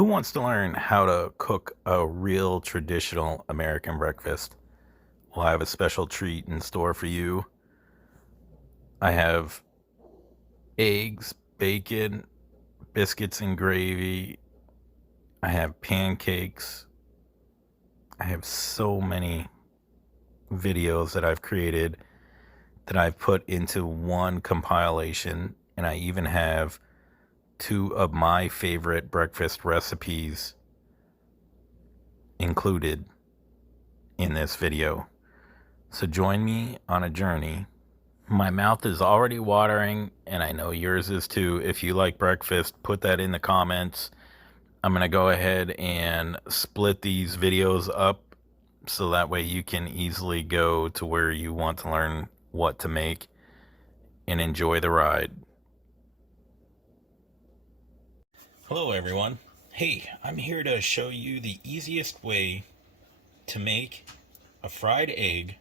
Who wants to learn how to cook a real traditional American breakfast? Well, I have a special treat in store for you. I have eggs, bacon, biscuits and gravy. I have pancakes. I have so many videos that I've created that I've put into one compilation, and I even have two of my favorite breakfast recipes included in this video. So join me on a journey. My mouth is already watering, and I know yours is too. If you like breakfast, put that in the comments. I'm going to go ahead and split these videos up so that way you can easily go to where you want to learn what to make and enjoy the ride. Hello everyone. Hey, I'm here to show you the easiest way to make a fried egg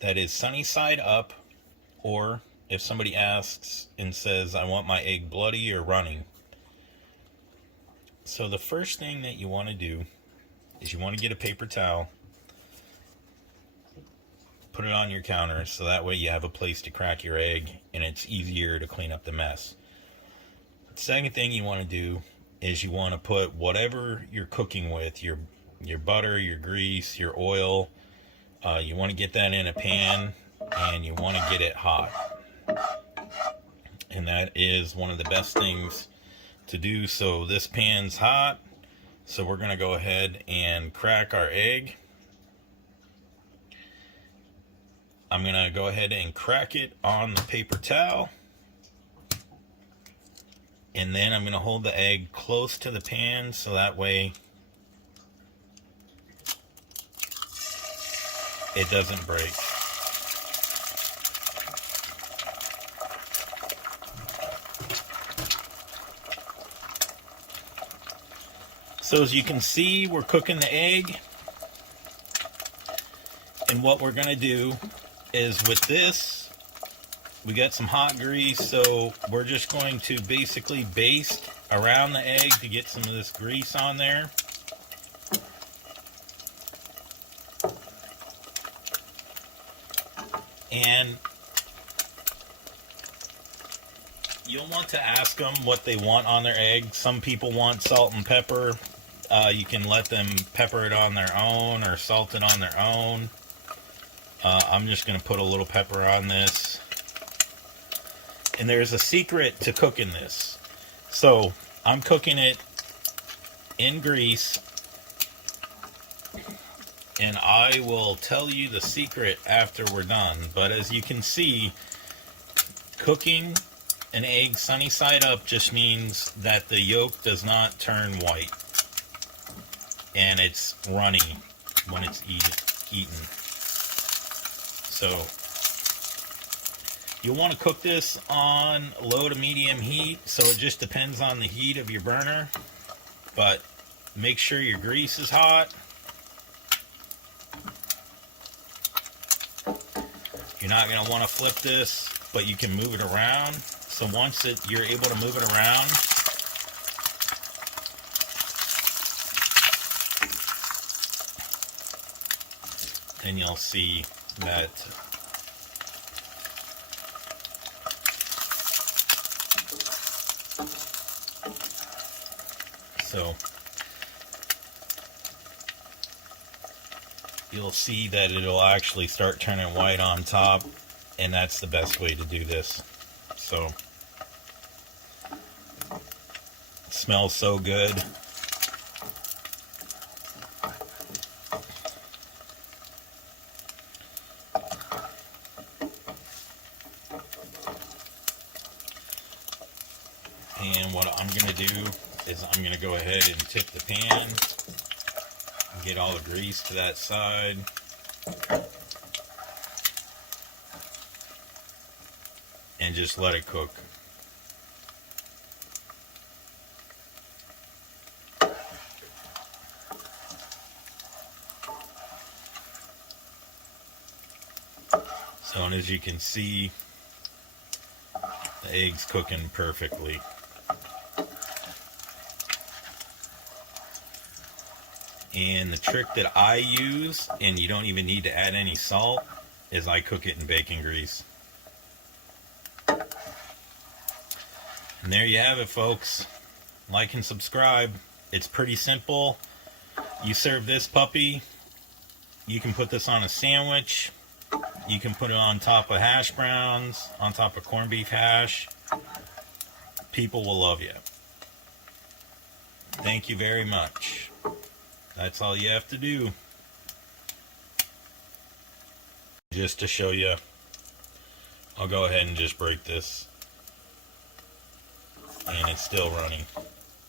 that is sunny side up, or if somebody asks and says, I want my egg bloody or running. So the first thing that you want to do is you want to get a paper towel, put it on your counter so that way you have a place to crack your egg and it's easier to clean up the mess. The second thing you want to do is you want to put whatever you're cooking with, your butter, your grease, your oil, you want to get that in a pan and you want to get it hot. And that is one of the best things to do. So this pan's hot, so we're going to go ahead and crack our egg. I'm going to go ahead and crack it on the paper towel. And then I'm going to hold the egg close to the pan so that way it doesn't break. So as you can see, we're cooking the egg. And what we're going to do is with this, we got some hot grease, so we're just going to basically baste around the egg to get some of this grease on there. And you'll want to ask them what they want on their egg. Some people want salt and pepper. You can let them pepper it on their own or salt it on their own. I'm just going to put a little pepper on this. And there's a secret to cooking this. So I'm cooking it in grease. And I will tell you the secret after we're done. But as you can see, cooking an egg sunny side up just means that the yolk does not turn white. And it's runny when it's eaten. So you'll want to cook this on low to medium heat, so it just depends on the heat of your burner. But make sure your grease is hot. You're not going to want to flip this, but you can move it around. So once you're able to move it around, then you'll see that so you'll see that it'll actually start turning white on top, and that's the best way to do this. So it smells so good. And what I'm going to do is I'm going to go ahead and tip the pan and get all the grease to that side. And just let it cook. So, and as you can see, the egg's cooking perfectly. And the trick that I use, and you don't even need to add any salt, is I cook it in bacon grease. And there you have it, folks. Like and subscribe. It's pretty simple. You serve this puppy, you can put this on a sandwich, you can put it on top of hash browns, on top of corned beef hash. People will love you. Thank you very much. That's all you have to do. Just to show you, I'll go ahead and just break this. And it's still running.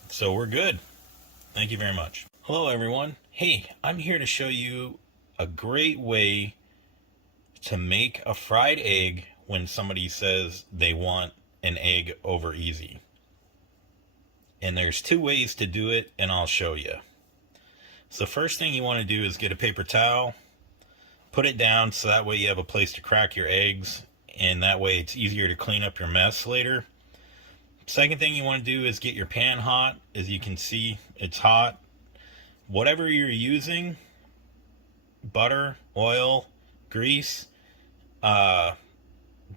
So we're good. Thank you very much. Hello everyone. Hey, I'm here to show you a great way to make a fried egg when somebody says they want an egg over easy. And there's two ways to do it, and I'll show you. So first thing you want to do is get a paper towel, put it down so that way you have a place to crack your eggs, and that way it's easier to clean up your mess later. Second thing you want to do is get your pan hot. As you can see, it's hot. Whatever you're using, butter, oil, grease,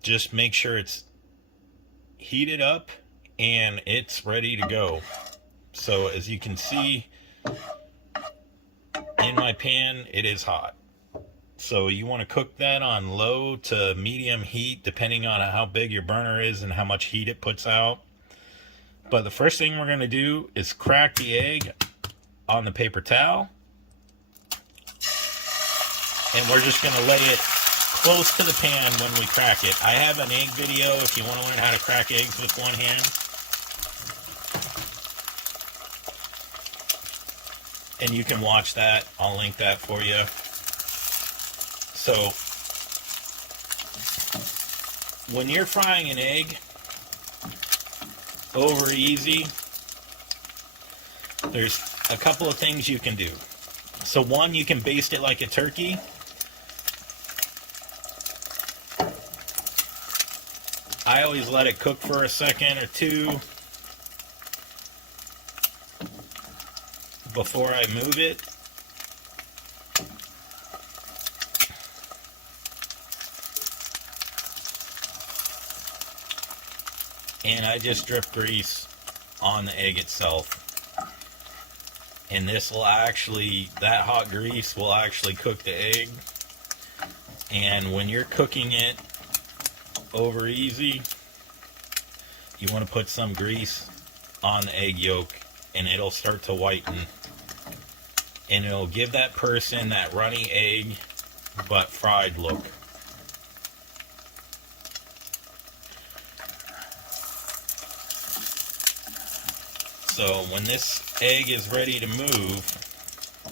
just make sure it's heated up and it's ready to go. So as you can see, in my pan, it is hot. So you want to cook that on low to medium heat, depending on how big your burner is and how much heat it puts out. But the first thing we're going to do is crack the egg on the paper towel. And we're just going to lay it close to the pan when we crack it. I have an egg video if you want to learn how to crack eggs with one hand. And you can watch that. I'll link that for you. So, when you're frying an egg over easy, there's a couple of things you can do. So one, you can baste it like a turkey. I always let it cook for a second or two before I move it. And I just drip grease on the egg itself. And this will actually, that hot grease will actually cook the egg. And when you're cooking it over easy, you want to put some grease on the egg yolk and it'll start to whiten. And it'll give that person that runny egg but fried look. So when this egg is ready to move,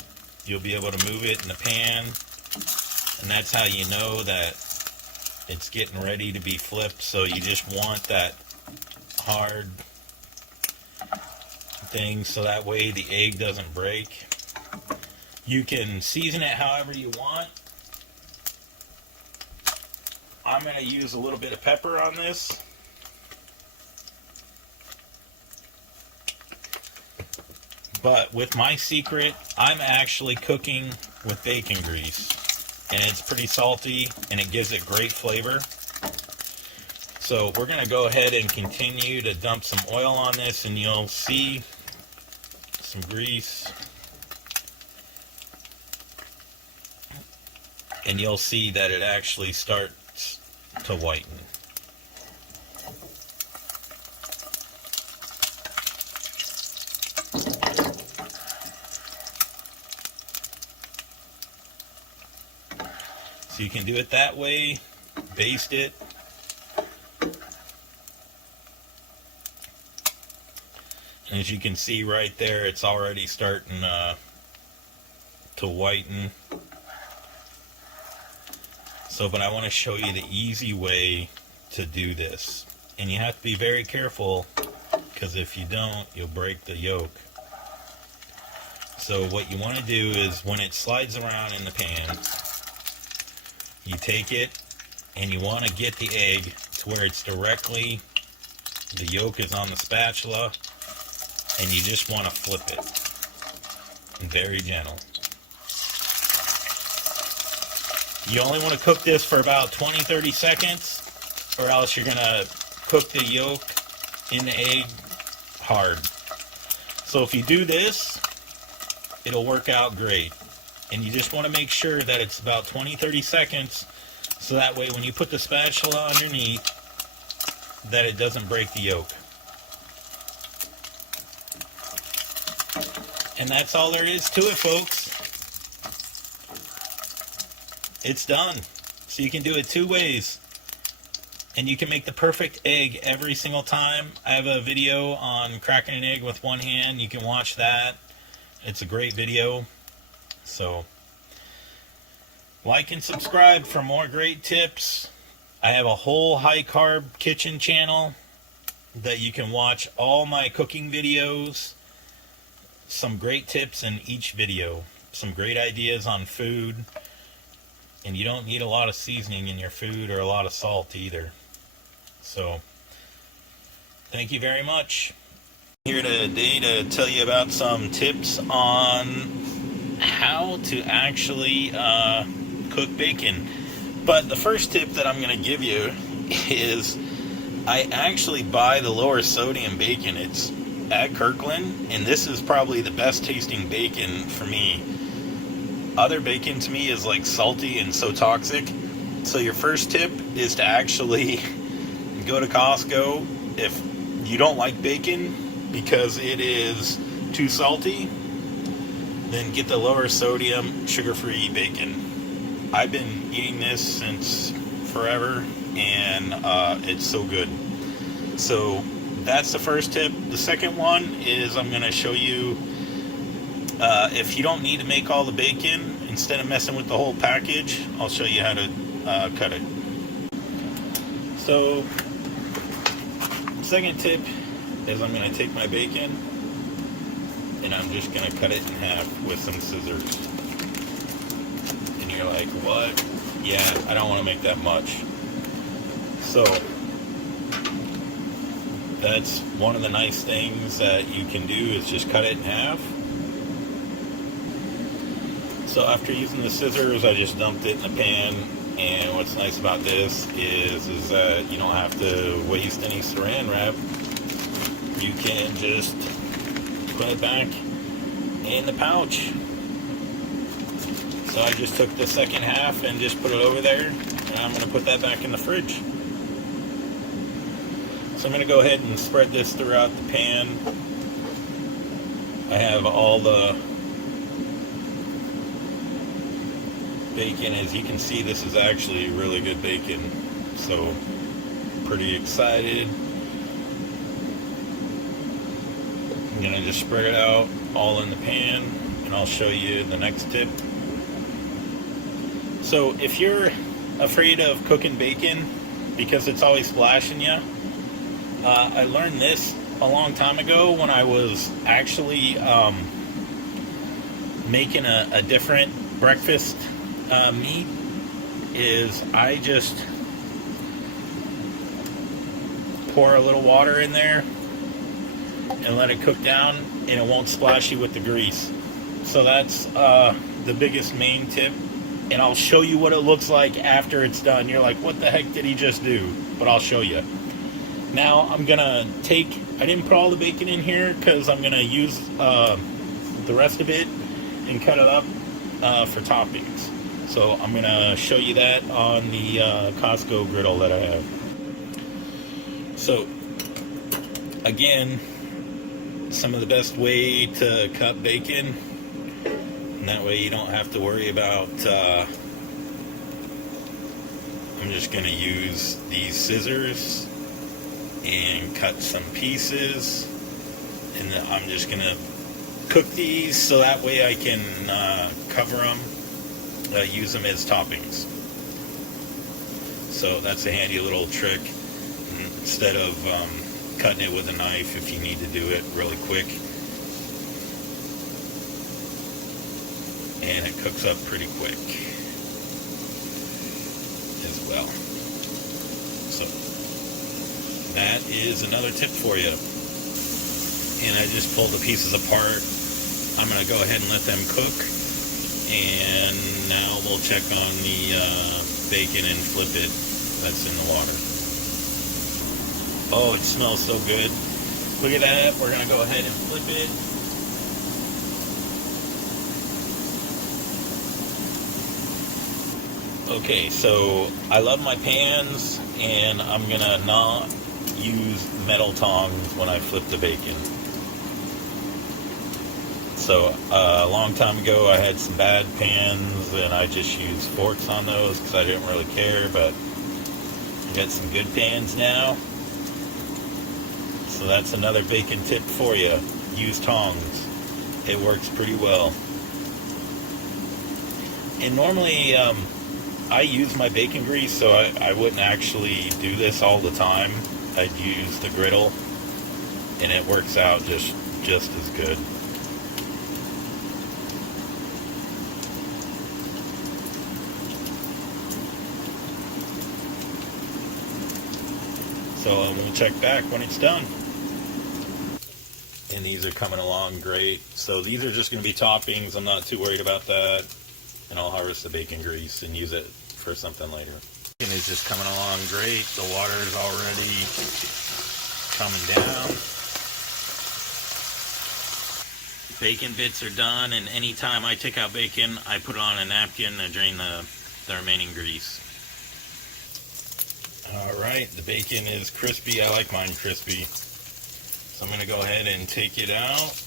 you'll be able to move it in the pan, and that's how you know that it's getting ready to be flipped. So you just want that hard thing so that way the egg doesn't break. You can season it however you want. I'm going to use a little bit of pepper on this. But with my secret, I'm actually cooking with bacon grease. And it's pretty salty, and it gives it great flavor. So we're going to go ahead and continue to dump some oil on this, and you'll see some grease. And you'll see that it actually starts to whiten. So you can do it that way, baste it. And as you can see right there, it's already starting to whiten. So, but I want to show you the easy way to do this. And you have to be very careful, because if you don't, you'll break the yolk. So what you want to do is when it slides around in the pan, you take it and you want to get the egg to where it's directly, the yolk is on the spatula, and you just want to flip it. Very gentle. You only want to cook this for about 20-30 seconds, or else you're going to cook the yolk in the egg hard. So if you do this, it'll work out great. And you just want to make sure that it's about 20-30 seconds, so that way when you put the spatula underneath, that it doesn't break the yolk. And that's all there is to it, folks. It's done. So you can do it 2 ways. And you can make the perfect egg every single time. I have a video on cracking an egg with one hand. You can watch that. It's a great video. So, like and subscribe for more great tips. I have a whole high-carb kitchen channel that you can watch all my cooking videos. Some great tips in each video. Some great ideas on food. And you don't need a lot of seasoning in your food or a lot of salt either. So, thank you very much. Here today to tell you about some tips on how to actually cook bacon. But the first tip that I'm going to give you is I actually buy the lower sodium bacon. It's at Kirkland, and this is probably the best tasting bacon for me. Other bacon to me is like salty and so toxic. So your first tip is to actually go to Costco if you don't like bacon because it is too salty, then get the lower sodium sugar-free bacon. I've been eating this since forever, and it's so good. So that's the first tip. The second one is I'm going to show you if you don't need to make all the bacon, instead of messing with the whole package, I'll show you how to cut it. So, second tip is I'm going to take my bacon and I'm just going to cut it in half with some scissors. And you're like, what? Yeah, I don't want to make that much. So, that's one of the nice things that you can do is just cut it in half. So after using the scissors, I just dumped it in the pan, and what's nice about this is that you don't have to waste any saran wrap. You can just put it back in the pouch. So I just took the second half and just put it over there, and I'm going to put that back in the fridge. So I'm going to go ahead and spread this throughout the pan. I have all the bacon. As you can see, this is actually really good bacon, so pretty excited. I'm gonna just spread it out all in the pan, and I'll show you the next tip. So if you're afraid of cooking bacon because it's always splashing you, I learned this a long time ago when I was actually making a different breakfast meat. Is I just pour a little water in there and let it cook down, and it won't splash you with the grease. So that's the biggest main tip, and I'll show you what it looks like after it's done. You're like, what the heck did he just do? But I'll show you. Now I'm gonna take, I didn't put all the bacon in here because I'm gonna use the rest of it and cut it up for toppings. So I'm going to show you that on the Costco griddle that I have. So, again, some of the best way to cut bacon, and that way you don't have to worry about, I'm just going to use these scissors and cut some pieces, and then I'm just going to cook these so that way I can cover them. Use them as toppings. So that's a handy little trick. Instead of cutting it with a knife, if you need to do it really quick, and it cooks up pretty quick as well. So that is another tip for you. And I just pulled the pieces apart I'm going to go ahead and let them cook. And now we'll check on the bacon and flip it that's in the water. Oh, it smells so good. Look at that. We're going to go ahead and flip it. Okay, so I love my pans, and I'm going to not use metal tongs when I flip the bacon. So a long time ago I had some bad pans and I just used forks on those because I didn't really care, but I got some good pans now. So that's another bacon tip for you. Use tongs. It works pretty well. And normally I use my bacon grease, so I wouldn't actually do this all the time. I'd use the griddle and it works out just as good. So we'll check back when it's done. And these are coming along great. So these are just going to be toppings. I'm not too worried about that. And I'll harvest the bacon grease and use it for something later. Bacon is just coming along great. The water is already coming down. Bacon bits are done, and anytime I take out bacon, I put it on a napkin and drain the remaining grease. Alright, the bacon is crispy. I like mine crispy. So I'm going to go ahead and take it out.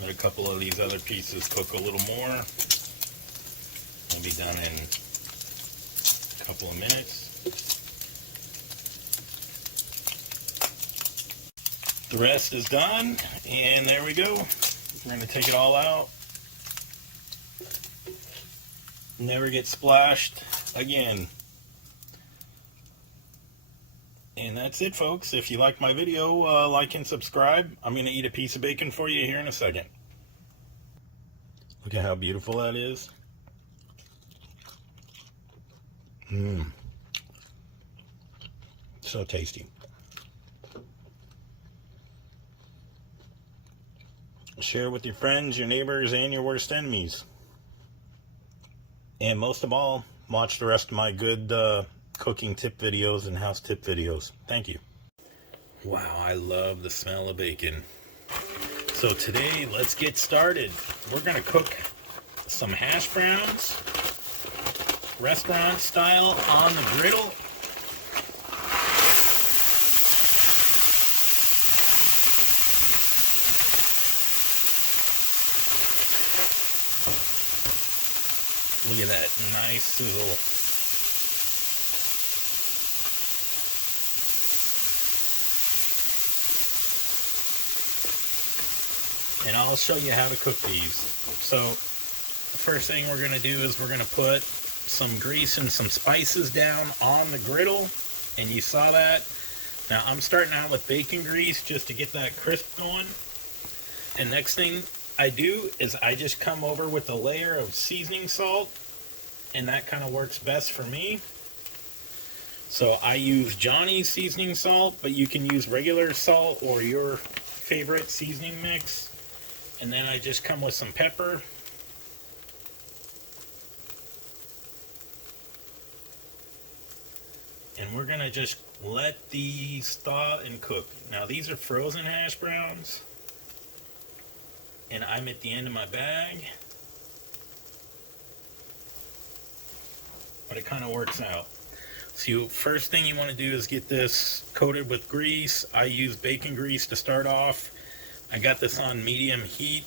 Let a couple of these other pieces cook a little more. They'll be done in a couple of minutes. The rest is done, and there we go. We're going to take it all out. Never get splashed again. And that's it, folks. If you like my video, like and subscribe. I'm going to eat a piece of bacon for you here in a second. Look at how beautiful that is. So tasty. Share with your friends, your neighbors, and your worst enemies. And most of all, watch the rest of my good cooking tip videos and house tip videos. Thank you. Wow, I love the smell of bacon. So today, let's get started. We're going to cook some hash browns, restaurant style, on the griddle. Look at that nice sizzle. And I'll show you how to cook these. So the first thing we're going to do is we're going to put some grease and some spices down on the griddle. And you saw that. Now I'm starting out with bacon grease just to get that crisp going. And next thing I do is I just come over with a layer of seasoning salt, and that kind of works best for me. So I use Johnny's seasoning salt, but you can use regular salt or your favorite seasoning mix. And then I just come with some pepper. And we're gonna just let these thaw and cook. Now these are frozen hash browns, and I'm at the end of my bag, but it kind of works out. So first thing you want to do is get this coated with grease. I use bacon grease to start off. I got this on medium heat,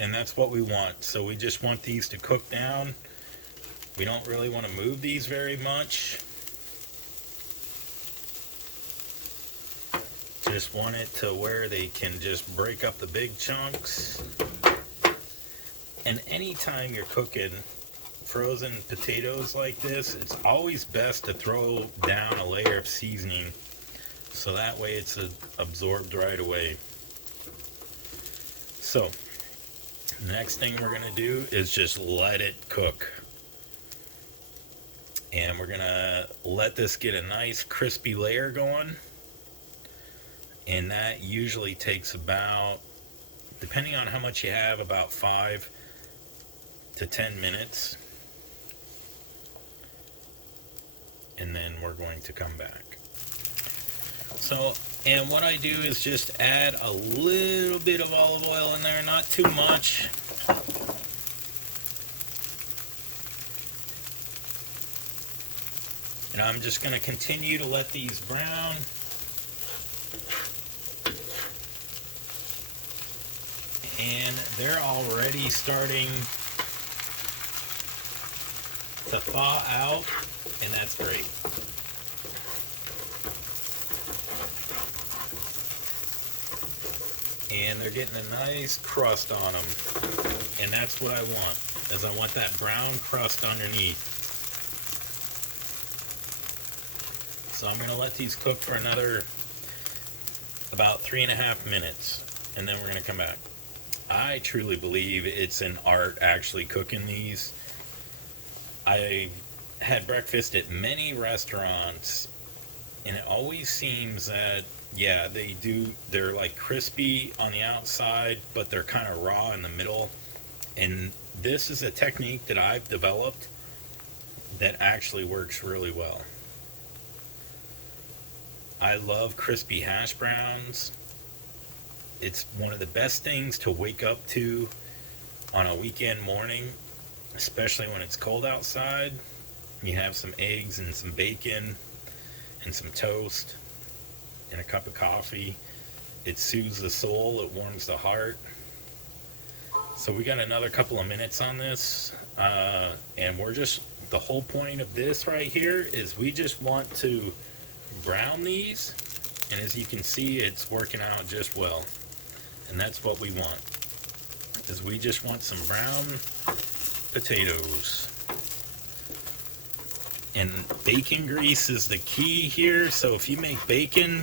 and that's what we want. So we just want these to cook down. We don't really want to move these very much. Just want it to where they can just break up the big chunks. And anytime you're cooking frozen potatoes like this, it's always best to throw down a layer of seasoning so that way it's absorbed right away. So next thing we're gonna do is just let it cook. And we're gonna let this get a nice crispy layer going. And that usually takes about, depending on how much you have, about 5 to 10 minutes. And then we're going to come back. So, and what I do is just add a little bit of olive oil in there, not too much. And I'm just going to continue to let these brown. And they're already starting to thaw out, and that's great. And they're getting a nice crust on them, and that's what I want, is I want that brown crust underneath. So I'm going to let these cook for another about 3.5 minutes, and then we're going to come back. I truly believe it's an art actually cooking these. I had breakfast at many restaurants, and it always seems that, yeah, they're like crispy on the outside, but they're kind of raw in the middle. And this is a technique that I've developed that actually works really well. I love crispy hash browns. It's one of the best things to wake up to on a weekend morning, especially when it's cold outside. You have some eggs and some bacon and some toast and a cup of coffee. It soothes the soul, it warms the heart. So we got another couple of minutes on this, and the whole point of this right here is we just want to brown these, and as you can see, it's working out just well. And that's what we want, is we just want some brown potatoes. And bacon grease is the key here, so if you make bacon,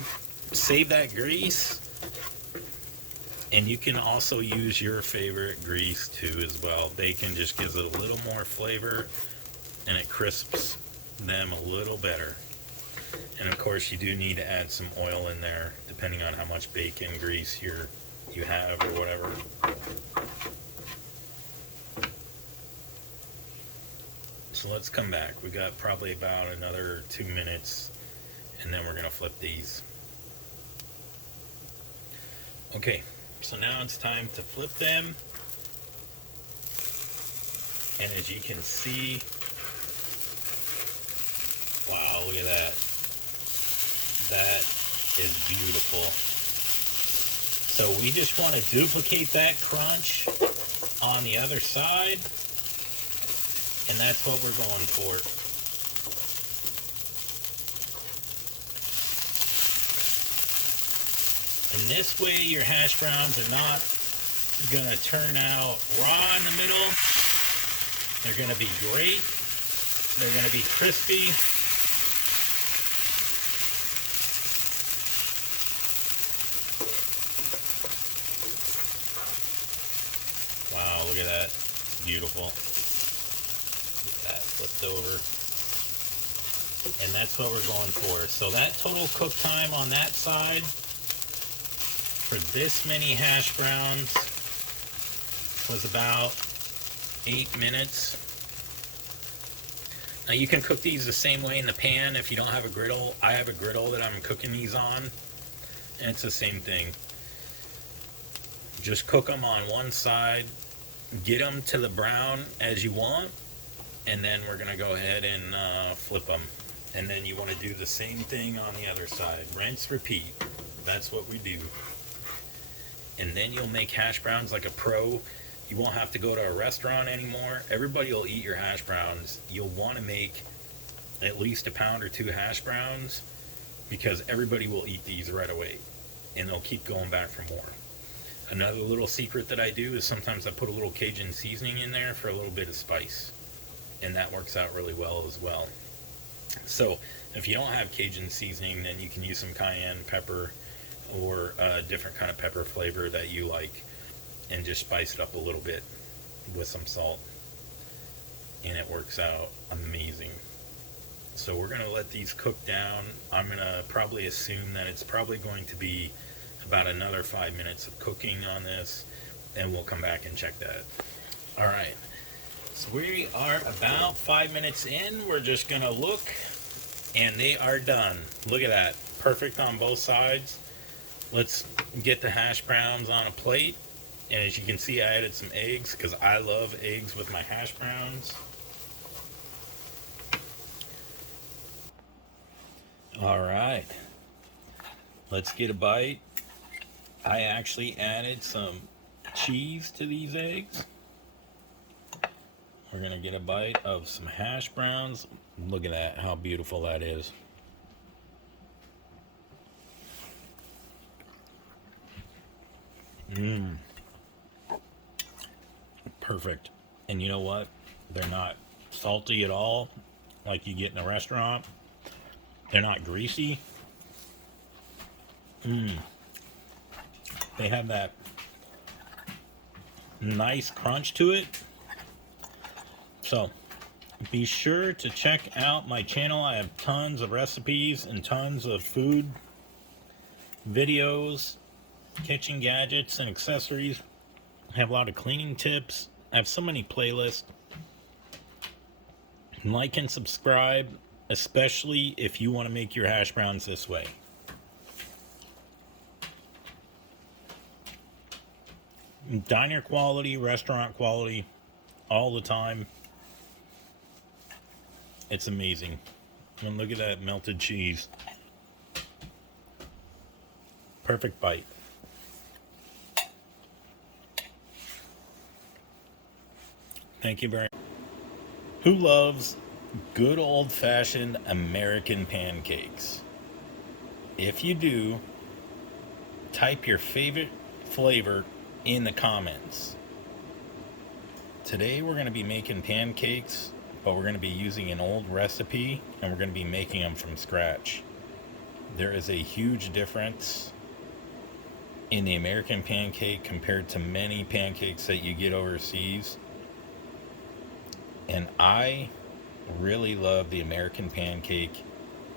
save that grease. And you can also use your favorite grease too as well. Bacon just gives it a little more flavor, and it crisps them a little better. And of course you do need to add some oil in there, depending on how much bacon grease you have or whatever. So let's come back. We got probably about another 2 minutes, and then we're going to flip these. Okay, so now it's time to flip them. And as you can see, wow, look at that. That is beautiful. So we just want to duplicate that crunch on the other side, and that's what we're going for. And this way your hash browns are not going to turn out raw in the middle. They're going to be great. They're going to be crispy. Wow, look at that. It's beautiful. Get that flipped over. And that's what we're going for. So that total cook time on that side for this many hash browns was about 8 minutes. Now you can cook these the same way in the pan if you don't have a griddle. I have a griddle that I'm cooking these on, and it's the same thing. Just cook them on one side, get them to the brown as you want, and then we're going to go ahead and flip them. And then you want to do the same thing on the other side. Rinse, repeat. That's what we do. And then you'll make hash browns like a pro. You won't have to go to a restaurant anymore. Everybody will eat your hash browns. You'll want to make at least a pound or 2 hash browns, because everybody will eat these right away, and they'll keep going back for more. Another little secret that I do is sometimes I put a little Cajun seasoning in there for a little bit of spice, and that works out really well as well. So if you don't have Cajun seasoning, then you can use some cayenne pepper or a different kind of pepper flavor that you like, and just spice it up a little bit with some salt, and it works out amazing. So we're going to let these cook down. I'm going to probably assume that it's probably going to be about another 5 minutes of cooking on this, and we'll come back and check that. All right, so we are about 5 minutes in. We're just gonna look, and they are done. Look at that, perfect on both sides. Let's get the hash browns on a plate. And as you can see, I added some eggs because I love eggs with my hash browns. All right, let's get a bite. I actually added some cheese to these eggs. We're gonna get a bite of some hash browns. Look at that, how beautiful that is. Perfect. And you know what? They're not salty at all like you get in a restaurant. They're not greasy. They have that nice crunch to it. So be sure to check out my channel. I have tons of recipes and tons of food videos, kitchen gadgets and accessories. I have a lot of cleaning tips. I have so many playlists. Like and subscribe, especially if you want to make your hash browns this way. Diner quality, restaurant quality, all the time. It's amazing. And look at that melted cheese. Perfect bite. Thank you very much. Who loves good old-fashioned American pancakes? If you do, type your favorite flavor in the comments. Today we're going to be making pancakes, but we're going to be using an old recipe and we're going to be making them from scratch. There is a huge difference in the American pancake compared to many pancakes that you get overseas. And I really love the American pancake.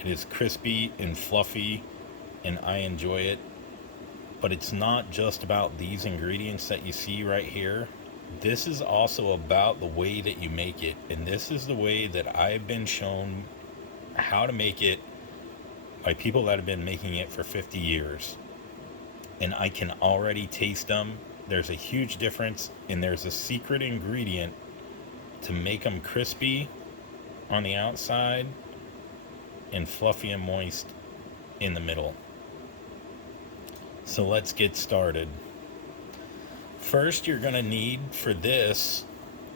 It is crispy and fluffy, and I enjoy it. But it's not just about these ingredients that you see right here. This is also about the way that you make it. And this is the way that I've been shown how to make it by people that have been making it for 50 years. And I can already taste them. There's a huge difference, and there's a secret ingredient to make them crispy on the outside and fluffy and moist in the middle. So let's get started. First, you're gonna need for this,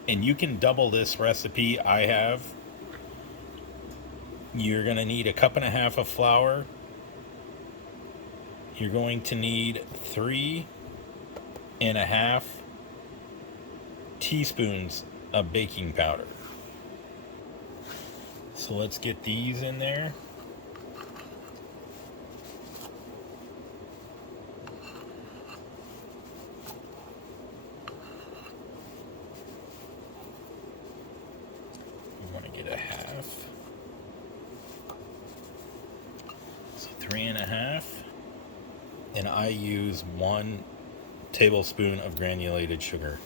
and you can double this recipe I have, you're gonna need 1.5 cups of flour. You're going to need 3.5 teaspoons of baking powder. So let's get these in there. You want to get 1/2. So 3.5. And I use 1 tablespoon of granulated sugar.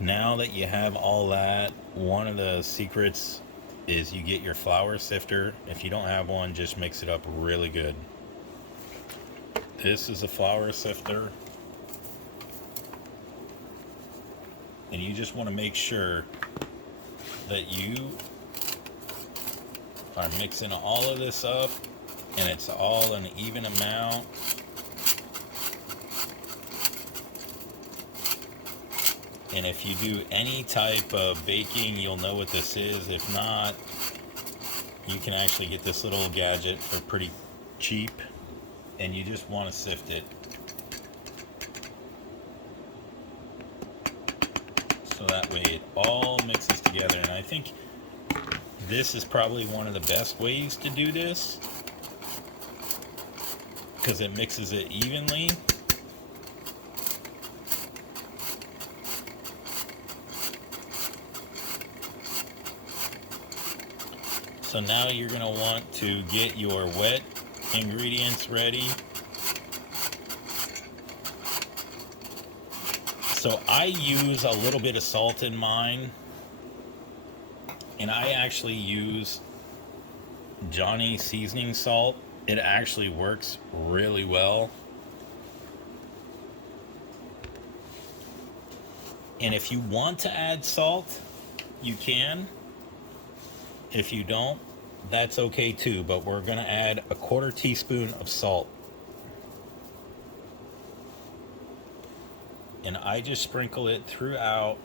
Now that you have all that, one of the secrets is you get your flour sifter. If you don't have one, just mix it up really good. This is a flour sifter. And you just want to make sure that you are mixing all of this up and it's all an even amount. And if you do any type of baking, you'll know what this is. If not, you can actually get this little gadget for pretty cheap. And you just want to sift it. So that way it all mixes together. And I think this is probably one of the best ways to do this, because it mixes it evenly. So now you're going to want to get your wet ingredients ready. So I use a little bit of salt in mine, and I actually use Johnny seasoning salt. It actually works really well. And if you want to add salt, you can. If you don't, that's okay too. But we're going to add a 1/4 teaspoon of salt. And I just sprinkle it throughout.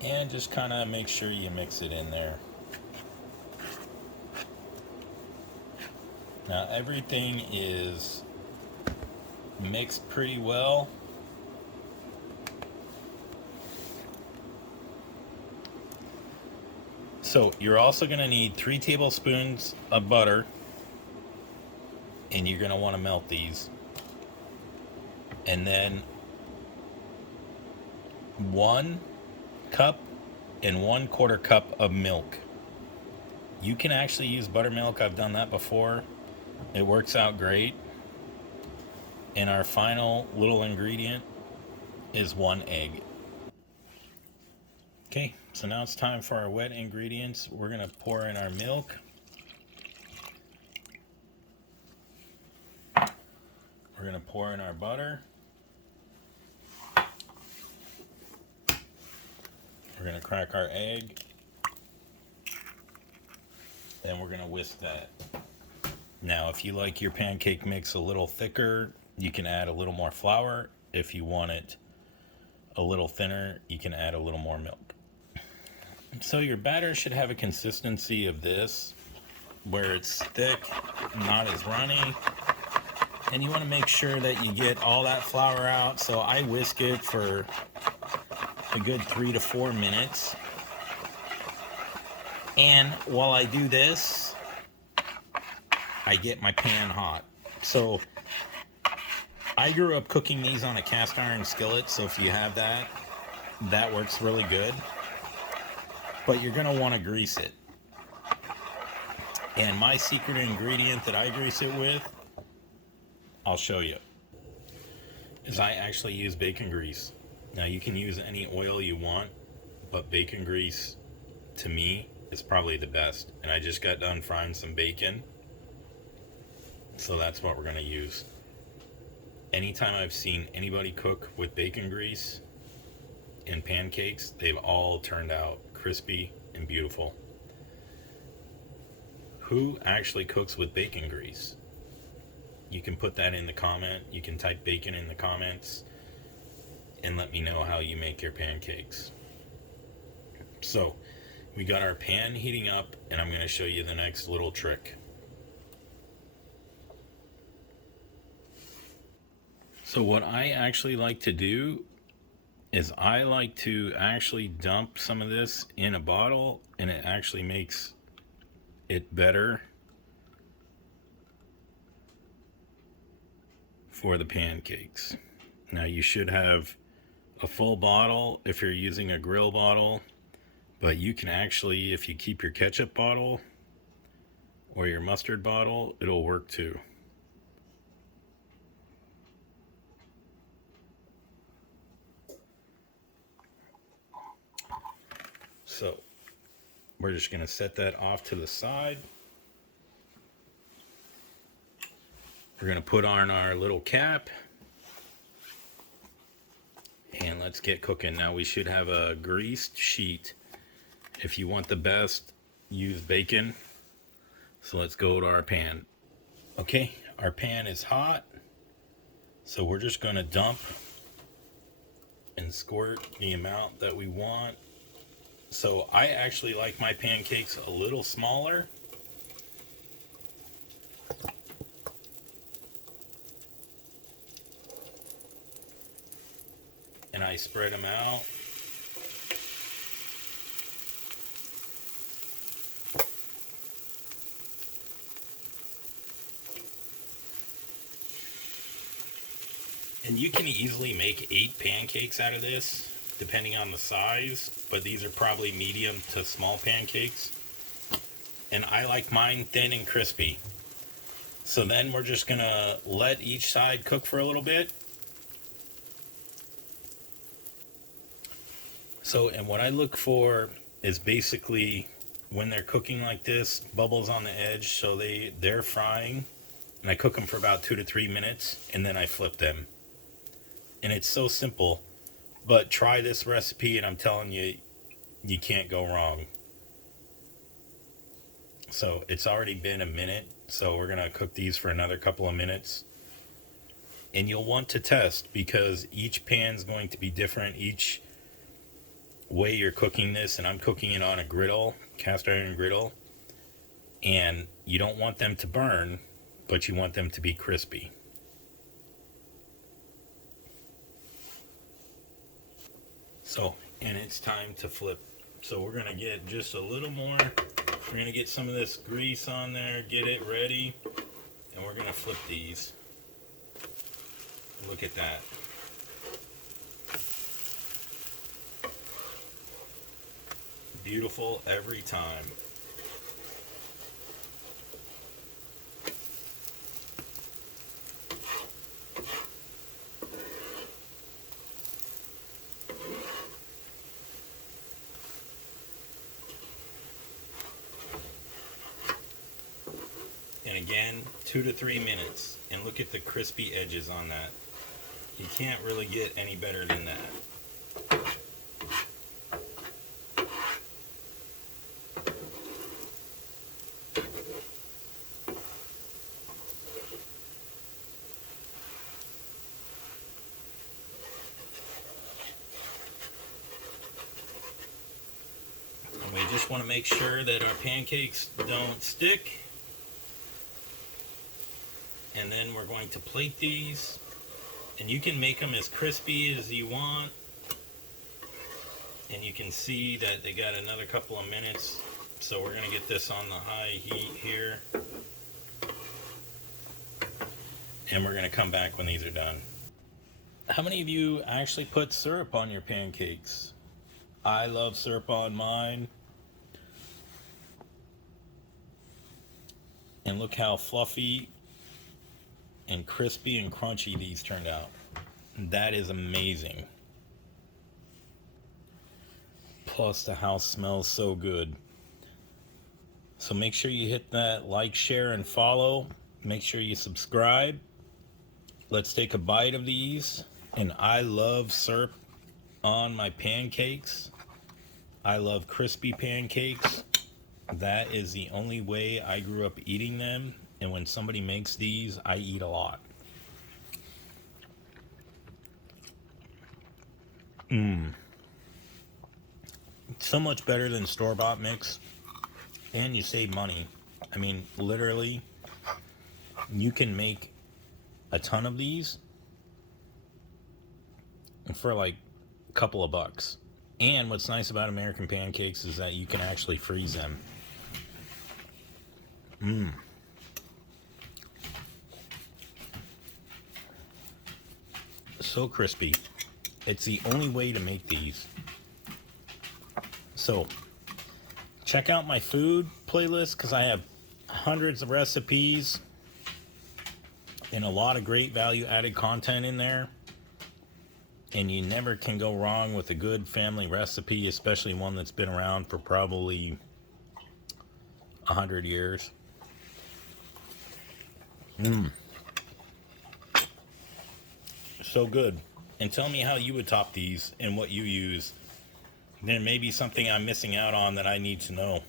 And just kind of make sure you mix it in there. Now everything is mixed pretty well. So you're also going to need 3 tablespoons of butter, and you're going to want to melt these. And then 1 cup and 1/4 cup of milk. You can actually use buttermilk. I've done that before. It works out great. And our final little ingredient is 1 egg. Okay, so now it's time for our wet ingredients. We're going to pour in our milk. We're going to pour in our butter. We're going to crack our egg. Then we're going to whisk that. Now, if you like your pancake mix a little thicker, you can add a little more flour. If you want it a little thinner, you can add a little more milk. So your batter should have a consistency of this, where it's thick, not as runny. And you want to make sure that you get all that flour out. So I whisk it for a good 3 to 4 minutes. And while I do this, I get my pan hot. So I grew up cooking these on a cast iron skillet, so if you have that, that works really good. But you're going to want to grease it. And my secret ingredient that I grease it with, I'll show you, is I actually use bacon grease. Now you can use any oil you want, but bacon grease, to me, is probably the best. And I just got done frying some bacon, so that's what we're going to use. Anytime I've seen anybody cook with bacon grease in pancakes, they've all turned out crispy and beautiful. Who actually cooks with bacon grease? You can put that in the comment. You can type bacon in the comments and let me know how you make your pancakes. So we got our pan heating up, and I'm going to show you the next little trick. So what I actually like to do is I like to actually dump some of this in a bottle, and it actually makes it better for the pancakes. Now you should have a full bottle if you're using a grill bottle, but you can actually, if you keep your ketchup bottle or your mustard bottle, it'll work too. So we're just going to set that off to the side. We're going to put on our little cap, and let's get cooking. Now we should have a greased sheet. If you want the best, use bacon. So let's go to our pan. Okay, our pan is hot, so we're just going to dump and squirt the amount that we want. So I actually like my pancakes a little smaller. And I spread them out. And you can easily make 8 pancakes out of this, depending on the size, but these are probably medium to small pancakes. and I like mine thin and crispy. So then we're just gonna let each side cook for a little bit. So, and what I look for is basically when they're cooking like this, bubbles on the edge, so they're frying, and I cook them for about 2 to 3 minutes, and then I flip them. And it's so simple, but try this recipe, and I'm telling you, you can't go wrong. So it's already been a minute, so we're gonna cook these for another couple of minutes. And you'll want to test because each pan's going to be different, each way you're cooking this, and I'm cooking it on a griddle, cast iron griddle, and you don't want them to burn, but you want them to be crispy. So, and it's time to flip. So we're gonna get just a little more. We're gonna get some of this grease on there, get it ready, and we're gonna flip these. Look at that. Beautiful every time. And again, 2 to 3 minutes. And look at the crispy edges on that. You can't really get any better than that. And we just want to make sure that our pancakes don't stick. And then we're going to plate these, and you can make them as crispy as you want. And you can see that they got another couple of minutes, so we're going to get this on the high heat here, and we're going to come back when these are done. How many of you actually put syrup on your pancakes? I love syrup on mine. And look how fluffy and crispy and crunchy these turned out. That is amazing. Plus the house smells so good. So make sure you hit that like, share, and follow. Make sure you subscribe. Let's take a bite of these. And I love syrup on my pancakes. I love crispy pancakes. That is the only way I grew up eating them. And when somebody makes these, I eat a lot. So much better than store-bought mix. And you save money. I mean, literally, you can make a ton of these for like a couple of bucks. And what's nice about American pancakes is that you can actually freeze them. So crispy. It's the only way to make these. So check out my food playlist because I have hundreds of recipes and a lot of great value added content in there. And you never can go wrong with a good family recipe, especially one that's been around for probably 100 years. So good. And tell me how you would top these and what you use. There may be something I'm missing out on that I need to know.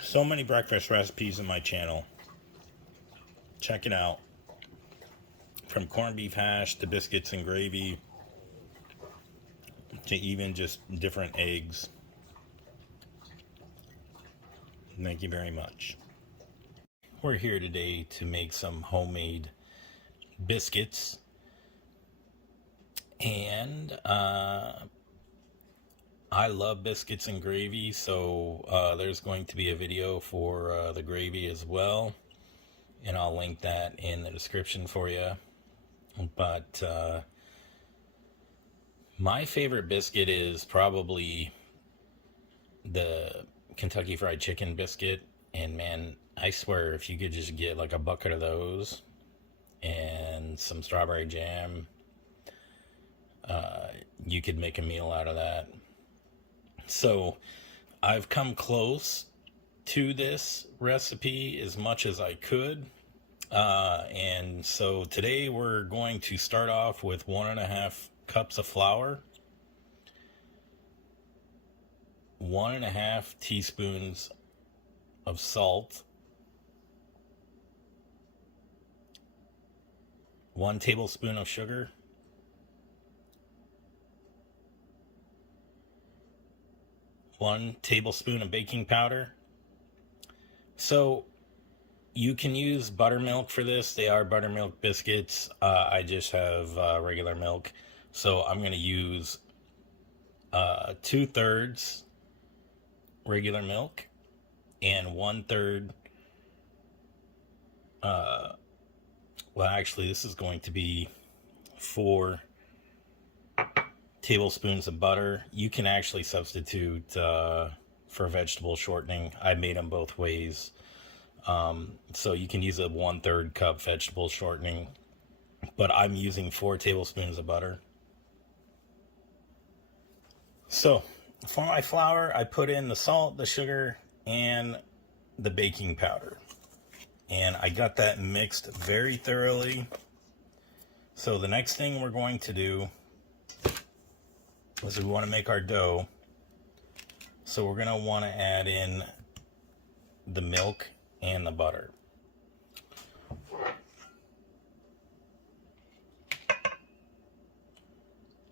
So many breakfast recipes in my channel. Check it out. From corned beef hash to biscuits and gravy to even just different eggs. Thank you very much. We're here today to make some homemade biscuits, and I love biscuits and gravy, so there's going to be a video for the gravy as well, and I'll link that in the description for you. But My favorite biscuit is probably the Kentucky Fried Chicken biscuit. And man, I swear if you could just get like a bucket of those and some strawberry jam, you could make a meal out of that. So I've come close to this recipe as much as I could. And so today we're going to start off with 1.5 cups of flour, 1.5 teaspoons of salt, 1 tablespoon of sugar, 1 tablespoon of baking powder. So you can use buttermilk for this. They are buttermilk biscuits. I just have regular milk. So I'm going to use 2/3 regular milk and 1/3. Well, actually, this is going to be 4 tablespoons of butter. You can actually substitute for vegetable shortening. I made them both ways. So you can use a 1/3 cup vegetable shortening, but I'm using 4 tablespoons of butter. So for my flour, I put in the salt, the sugar, and the baking powder. And I got that mixed very thoroughly. So the next thing we're going to do is we want to make our dough. So we're going to want to add in the milk and the butter.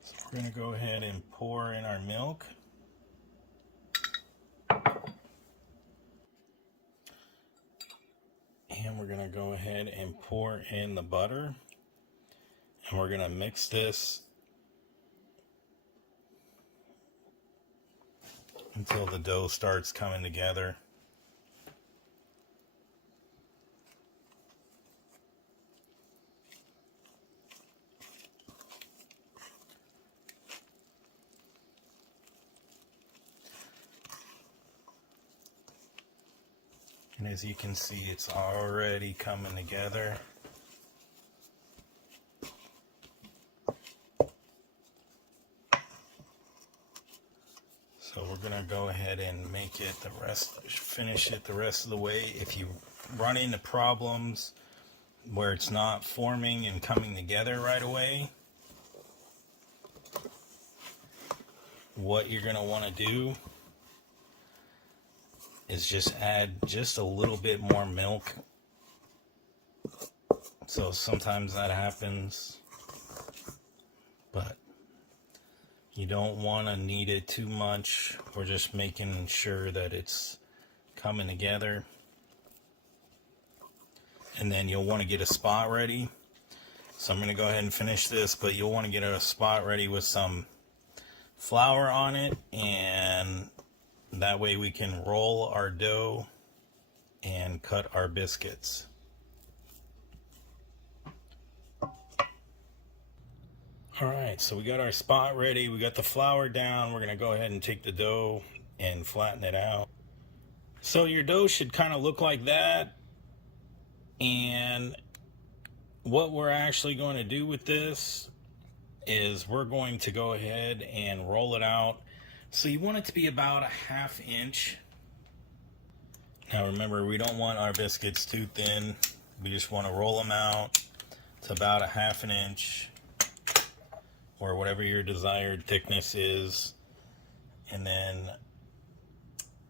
So we're going to go ahead and pour in our milk. And we're going to go ahead and pour in the butter. And we're going to mix this until the dough starts coming together. And as you can see, it's already coming together. So we're gonna go ahead and make it finish it the rest of the way. If you run into problems where it's not forming and coming together right away, what you're gonna wanna do is just add just a little bit more milk. So sometimes that happens, but you don't want to knead it too much. We're just making sure that it's coming together. And then you'll want to get a spot ready. So I'm going to go ahead and finish this, but you'll want to get a spot ready with some flour on it, and that way we can roll our dough and cut our biscuits. Alright, so we got our spot ready, we got the flour down. We're going to go ahead and take the dough and flatten it out. So your dough should kind of look like that. And what we're actually going to do with this is we're going to go ahead and roll it out. So you want it to be about a 1/2 inch. Now remember, we don't want our biscuits too thin. We just want to roll them out to about a 1/2 inch, or whatever your desired thickness is. And then,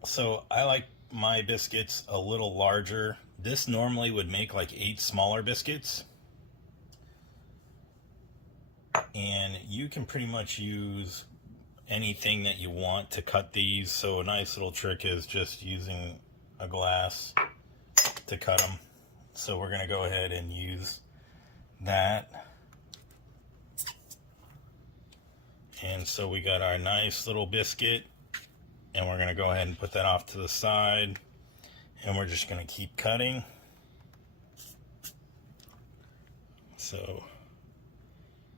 so I like my biscuits a little larger. This normally would make like 8 smaller biscuits. And you can pretty much use anything that you want to cut these. So a nice little trick is just using a glass to cut them. So we're going to go ahead and use that. And so we got our nice little biscuit, and we're going to go ahead and put that off to the side, and we're just going to keep cutting. So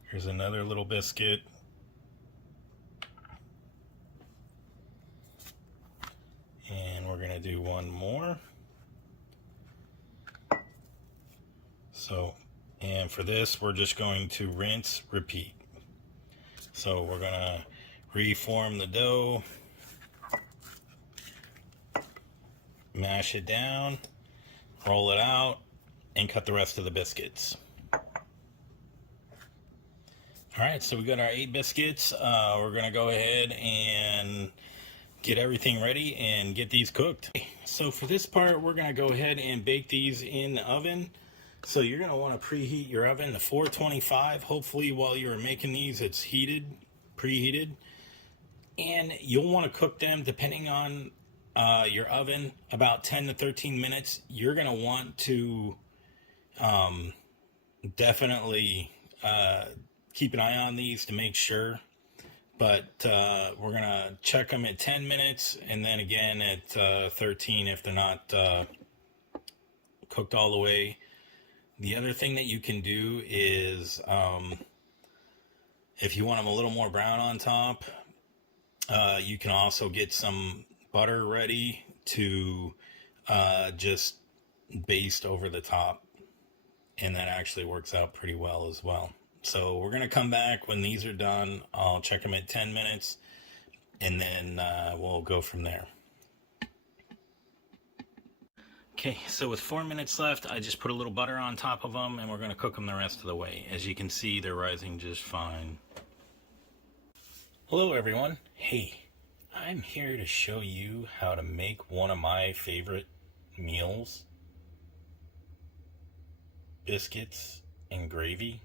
here's another little biscuit. we're going to do one more. So, and for this, we're just going to rinse, repeat. So we're going to reform the dough, mash it down, roll it out, and cut the rest of the biscuits. Alright, so we got our 8 biscuits. We're going to go ahead and get everything ready and get these cooked. So for this part, we're going to go ahead and bake these in the oven. So you're going to want to preheat your oven to 425. Hopefully while you're making these, it's preheated. And you'll want to cook them, depending on your oven, about 10 to 13 minutes. You're going to want to definitely keep an eye on these to make sure. But we're going to check them at 10 minutes and then again at 13 if they're not cooked all the way. The other thing that you can do is if you want them a little more brown on top, you can also get some butter ready to just baste over the top. And that actually works out pretty well as well. So we're going to come back when these are done. I'll check them at 10 minutes and then we'll go from there. Okay, so with 4 minutes left, I just put a little butter on top of them and we're going to cook them the rest of the way. As you can see, they're rising just fine. Hello everyone. Hey, I'm here to show you how to make one of my favorite meals. Biscuits and gravy.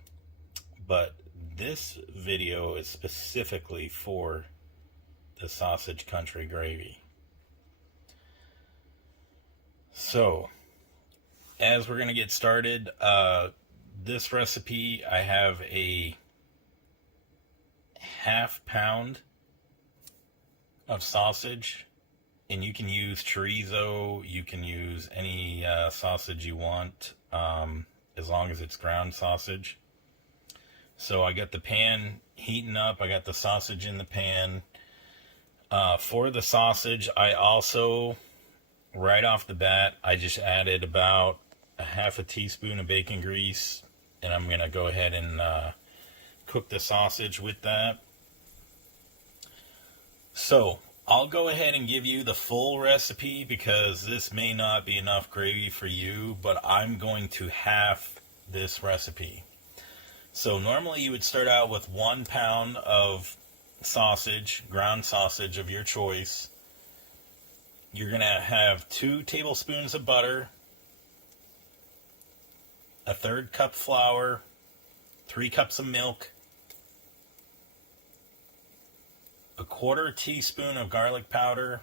But this video is specifically for the sausage country gravy. So, as we're going to get started, this recipe, I have a ½ pound of sausage, and you can use chorizo, you can use any sausage you want, as long as it's ground sausage. So I got the pan heating up, I got the sausage in the pan. For the sausage, I also, right off the bat, I just added about a ½ teaspoon of bacon grease, and I'm going to go ahead and cook the sausage with that. So I'll go ahead and give you the full recipe because this may not be enough gravy for you, but I'm going to half this recipe. So normally you would start out with 1 pound of sausage, ground sausage of your choice. You're going to have 2 tablespoons of butter, a 1/3 cup flour, 3 cups of milk, a 1/4 teaspoon of garlic powder,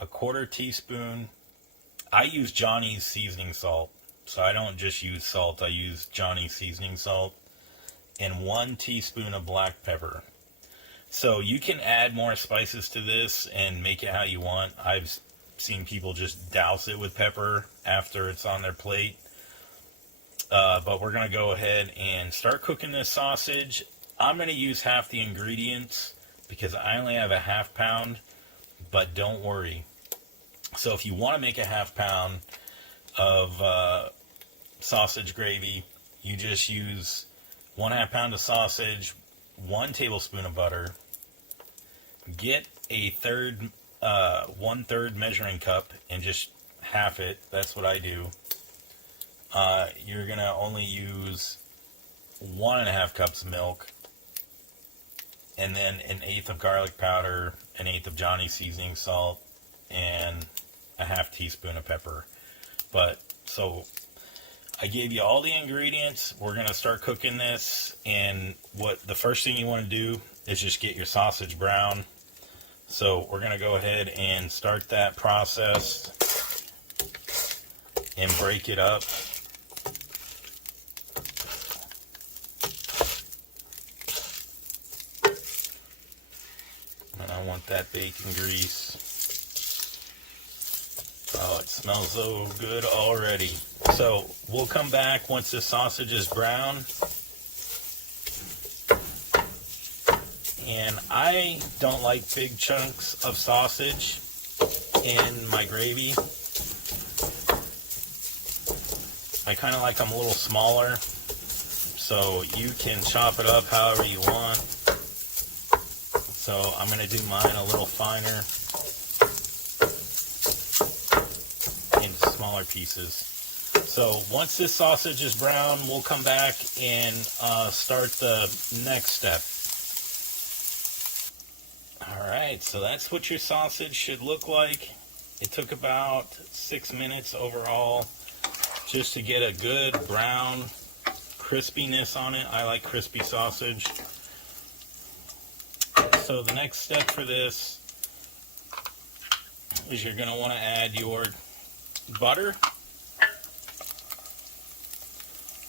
a 1/4 teaspoon. I use Johnny's seasoning salt. So I don't just use salt, I use Johnny's seasoning salt, and 1 teaspoon of black pepper. So you can add more spices to this and make it how you want. I've seen people just douse it with pepper after it's on their plate. But we're going to go ahead and start cooking this sausage. I'm going to use half the ingredients because I only have a ½ pound, but don't worry. So if you want to make a ½ pound of sausage gravy, you just use 1/2 pound of sausage, 1 tablespoon of butter, get a 1/3 measuring cup and just half it. That's what I do. You're gonna only use 1½ cups of milk, and then 1/8 of garlic powder, 1/8 of Johnny's seasoning salt, and a ½ teaspoon of pepper. But so I gave you all the ingredients. We're going to start cooking this, and the first thing you want to do is just get your sausage brown. So we're going to go ahead and start that process and break it up. And I want that bacon grease. Oh, it smells so good already. So we'll come back once the sausage is brown. And I don't like big chunks of sausage. in my gravy. I kind of like them a little smaller, so you can chop it up however you want. So I'm going to do mine a little finer into smaller pieces. So once this sausage is brown, we'll come back and start the next step. Alright, so that's what your sausage should look like. It took about 6 minutes overall just to get a good brown crispiness on it. I like crispy sausage. So the next step for this is you're going to want to add your butter.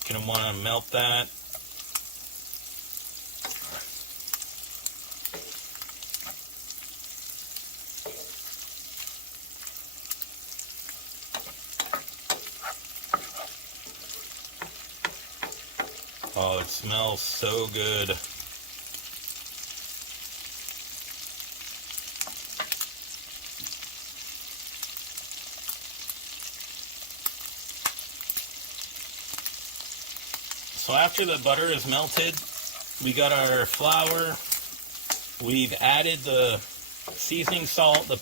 You're going to want to melt that. Oh, it smells so good. So after the butter is melted, we got our flour. We've added the seasoning salt, the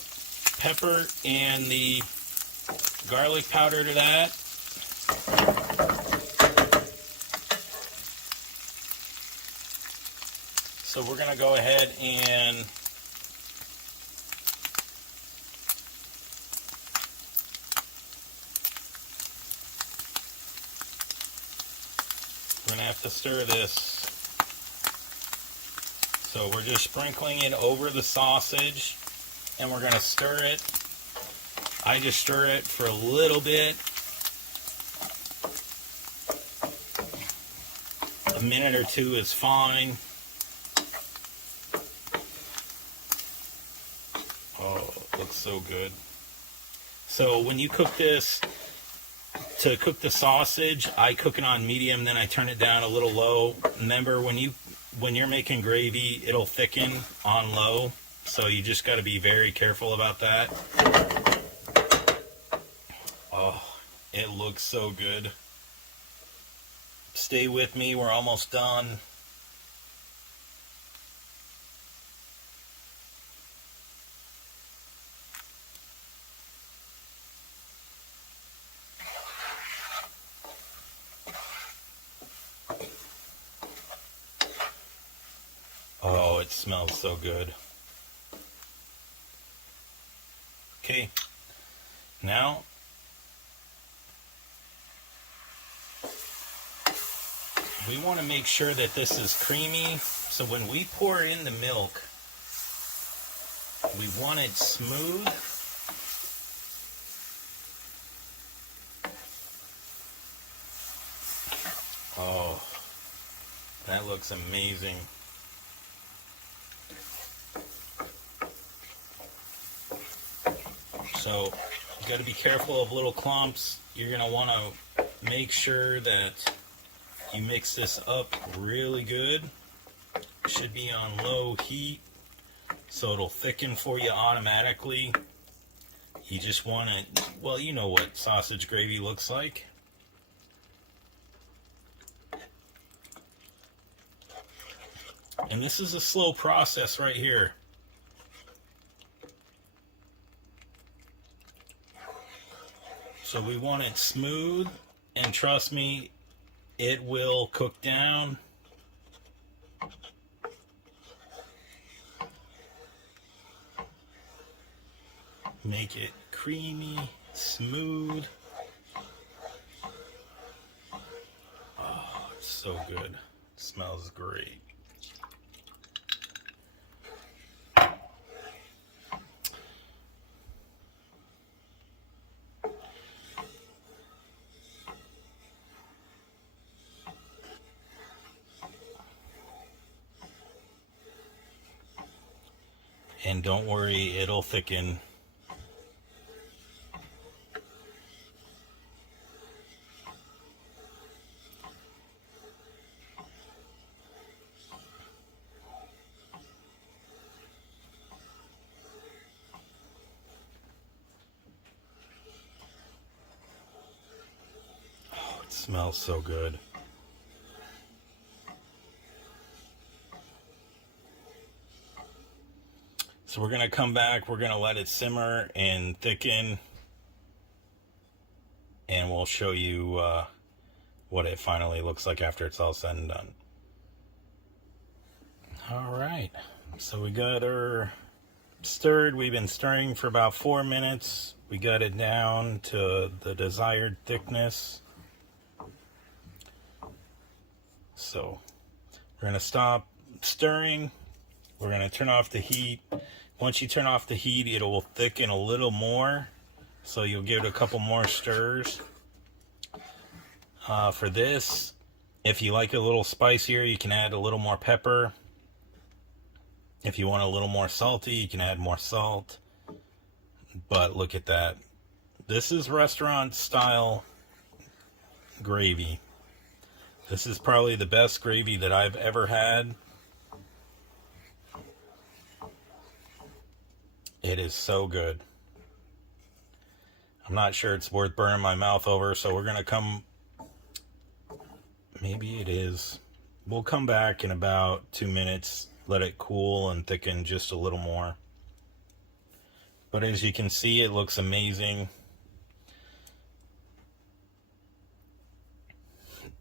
pepper, and the garlic powder to that. So we're going to go ahead and we're going to have to stir this. So we're just sprinkling it over the sausage and we're going to stir it. I just stir it for a little bit. A minute or two is fine. Oh, it looks so good. So when you cook this, to cook the sausage, I cook it on medium, then I turn it down a little low. Remember, when you're making gravy, it'll thicken on low, so you just got to be very careful about that. Oh, it looks so good. Stay with me, we're almost done. Oh, it smells so good. Okay, now we want to make sure that this is creamy, so when we pour in the milk, we want it smooth. Oh, that looks amazing. So you got to be careful of little clumps. You're going to want to make sure that you mix this up really good. It should be on low heat so it'll thicken for you automatically. You just want to, well, you know what sausage gravy looks like. And this is a slow process right here. So we want it smooth, and trust me, it will cook down. Make it creamy, smooth. Oh, it's so good. It smells great. And don't worry, it'll thicken. Smells so good. So we're going to come back, we're going to let it simmer and thicken, and we'll show you what it finally looks like after it's all said and done. Alright, so we got her stirred. We've been stirring for about 4 minutes. We got it down to the desired thickness. So we're going to stop stirring. We're going to turn off the heat. Once you turn off the heat, it will thicken a little more. So you'll give it a couple more stirs. For this, if you like it a little spicier, you can add a little more pepper. If you want a little more salty, you can add more salt. But look at that. This is restaurant style gravy. This is probably the best gravy that I've ever had. It is so good. I'm not sure it's worth burning my mouth over, so we're going to come... Maybe it is. We'll come back in about 2 minutes, let it cool and thicken just a little more. But as you can see, it looks amazing.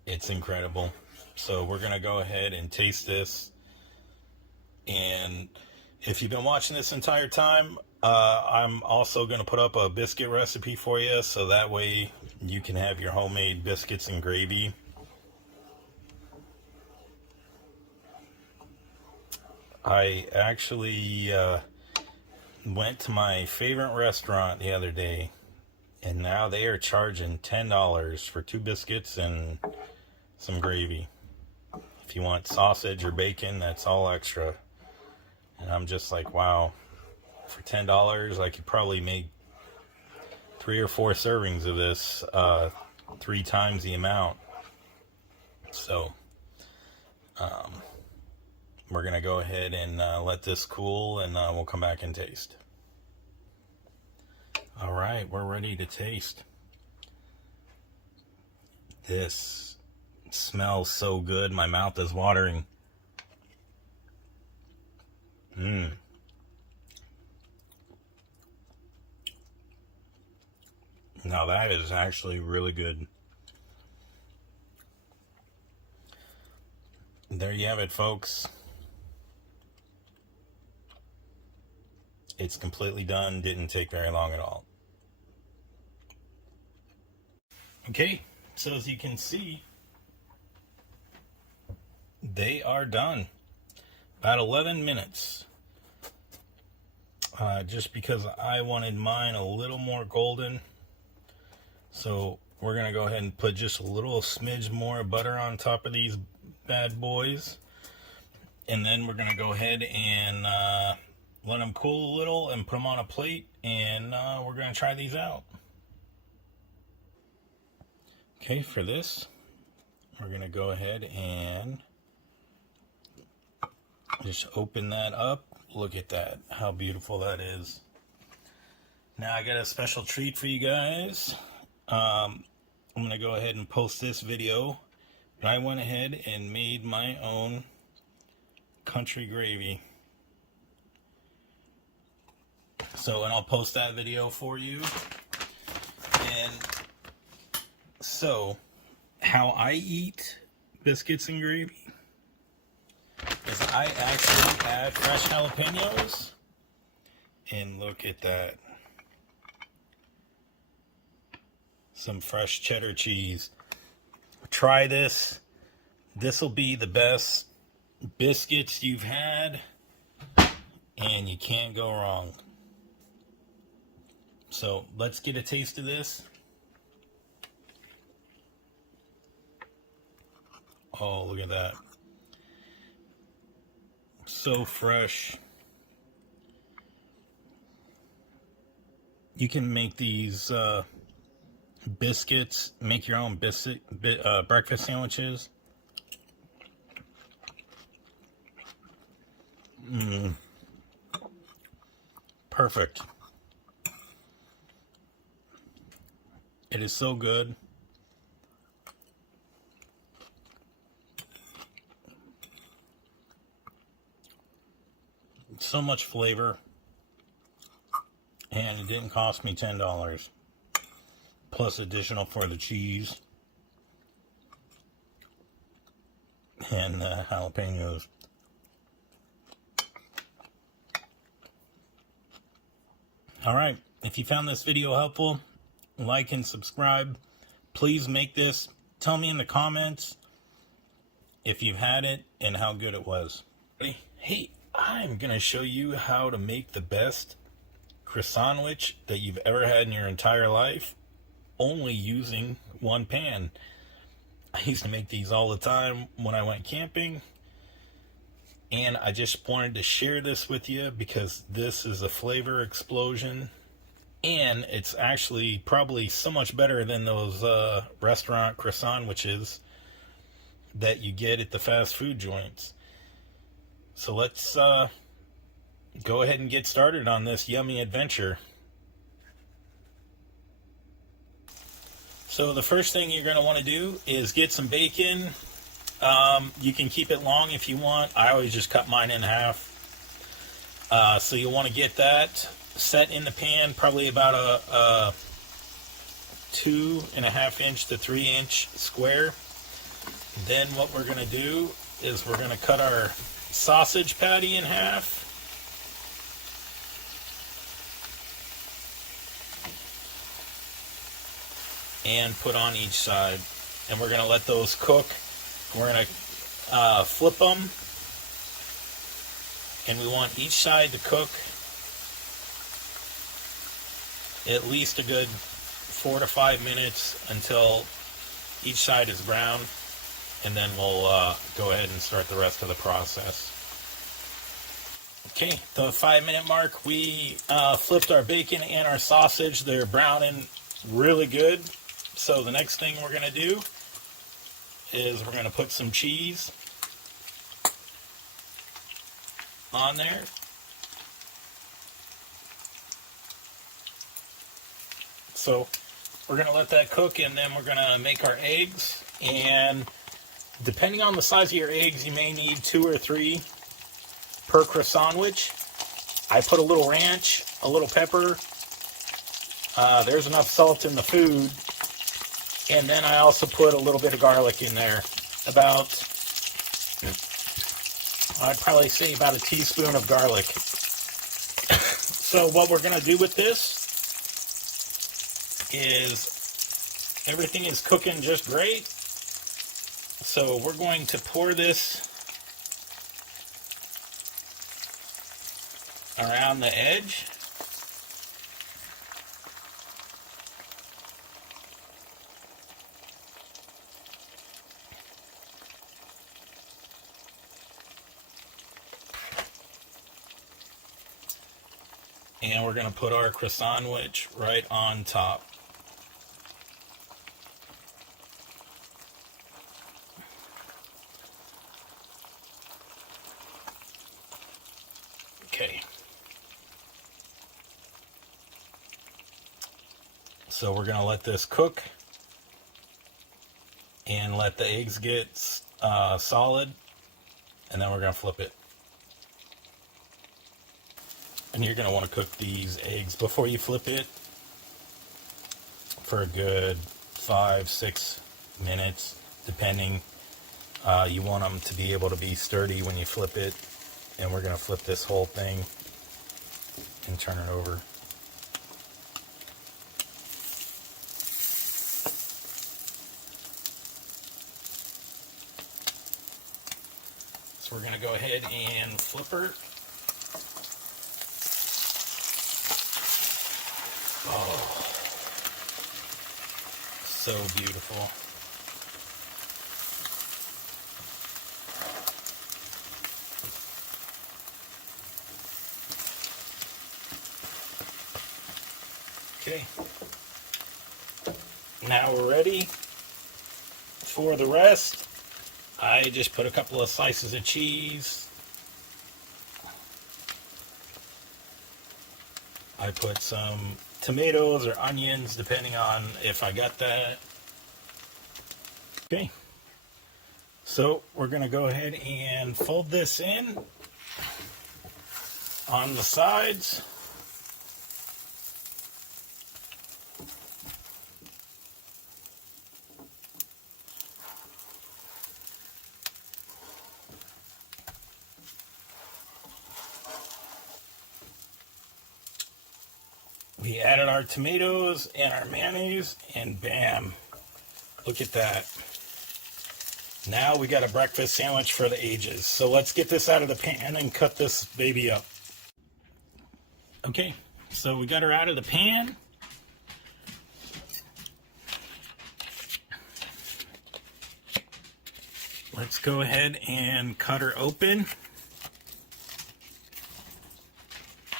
It's incredible. So we're going to go ahead and taste this. And if you've been watching this entire time, I'm also going to put up a biscuit recipe for you, so that way you can have your homemade biscuits and gravy. I actually went to my favorite restaurant the other day, and now they are charging $10 for 2 biscuits and some gravy. If you want sausage or bacon, that's all extra. And I'm just like, wow, for $10, I could probably make 3 or 4 servings of this, 3 times the amount. So, we're going to go ahead and let this cool, and we'll come back and taste. All right, we're ready to taste. This smells so good. My mouth is watering. Now that is actually really good. There you have it, folks. It's completely done. Didn't take very long at all. Okay, so as you can see, they are done. About 11 minutes. Just because I wanted mine a little more golden. So we're going to go ahead and put just a little smidge more butter on top of these bad boys. And then we're going to go ahead and let them cool a little and put them on a plate. And we're going to try these out. Okay, for this, we're going to go ahead and just open that up. Look at that, how beautiful that is. Now I got a special treat for you guys. I'm going to go ahead and post this video. But I went ahead and made my own country gravy. So, and I'll post that video for you. And so, how I eat biscuits and gravy is I actually add fresh jalapenos. And look at that. Some fresh cheddar cheese. Try this. This will be the best biscuits you've had, and you can't go wrong. So let's get a taste of this. Oh, look at that. So fresh. You can make these biscuits, make your own breakfast sandwiches. Perfect. It is so good. So much flavor, and it didn't cost me $10 plus additional for the cheese and the jalapenos. All right, if you found this video helpful, like and subscribe. Please make this. Tell me in the comments if you've had it and how good it was. Hey, I'm gonna show you how to make the best Croissant-Wich that you've ever had in your entire life, only using one pan. I used to make these all the time when I went camping, and I just wanted to share this with you because this is a flavor explosion, and it's actually probably so much better than those restaurant Croissant-Wiches that you get at the fast food joints. So let's go ahead and get started on this yummy adventure. So the first thing you're going to want to do is get some bacon. You can keep it long if you want. I always just cut mine in half. So you'll want to get that set in the pan, probably about a 2.5 inch to 3 inch square. Then what we're going to do is we're going to cut our sausage patty in half. And put on each side. And we're going to let those cook. We're going to flip them. And we want each side to cook at least a good 4 to 5 minutes until each side is brown. And then we'll go ahead and start the rest of the process. Okay, the 5-minute mark, we flipped our bacon and our sausage. They're browning really good. So the next thing we're going to do is we're going to put some cheese on there. So we're going to let that cook, and then we're going to make our eggs. And depending on the size of your eggs, you may need 2 or 3 per Croissant-Wich. I put a little ranch, a little pepper. There's enough salt in the food. And then I also put a little bit of garlic in there. About, I'd probably say about a teaspoon of garlic. So what we're going to do with this is everything is cooking just great. So we're going to pour this around the edge. And we're going to put our Croissant-Wich right on top. Okay. So we're going to let this cook and let the eggs get solid, and then we're going to flip it. And you're going to want to cook these eggs before you flip it for a good 5-6 minutes, depending. You want them to be able to be sturdy when you flip it. And we're going to flip this whole thing and turn it over. So we're going to go ahead and flip her. Oh, so beautiful. Okay, now we're ready for the rest. I just put a couple of slices of cheese. I put some tomatoes or onions, depending on if I got that. Okay, so we're going to go ahead and fold this in. on the sides. We added our tomatoes and our mayonnaise, and bam, look at that. Now we got a breakfast sandwich for the ages. So let's get this out of the pan and cut this baby up. Okay, so we got her out of the pan. Let's go ahead and cut her open.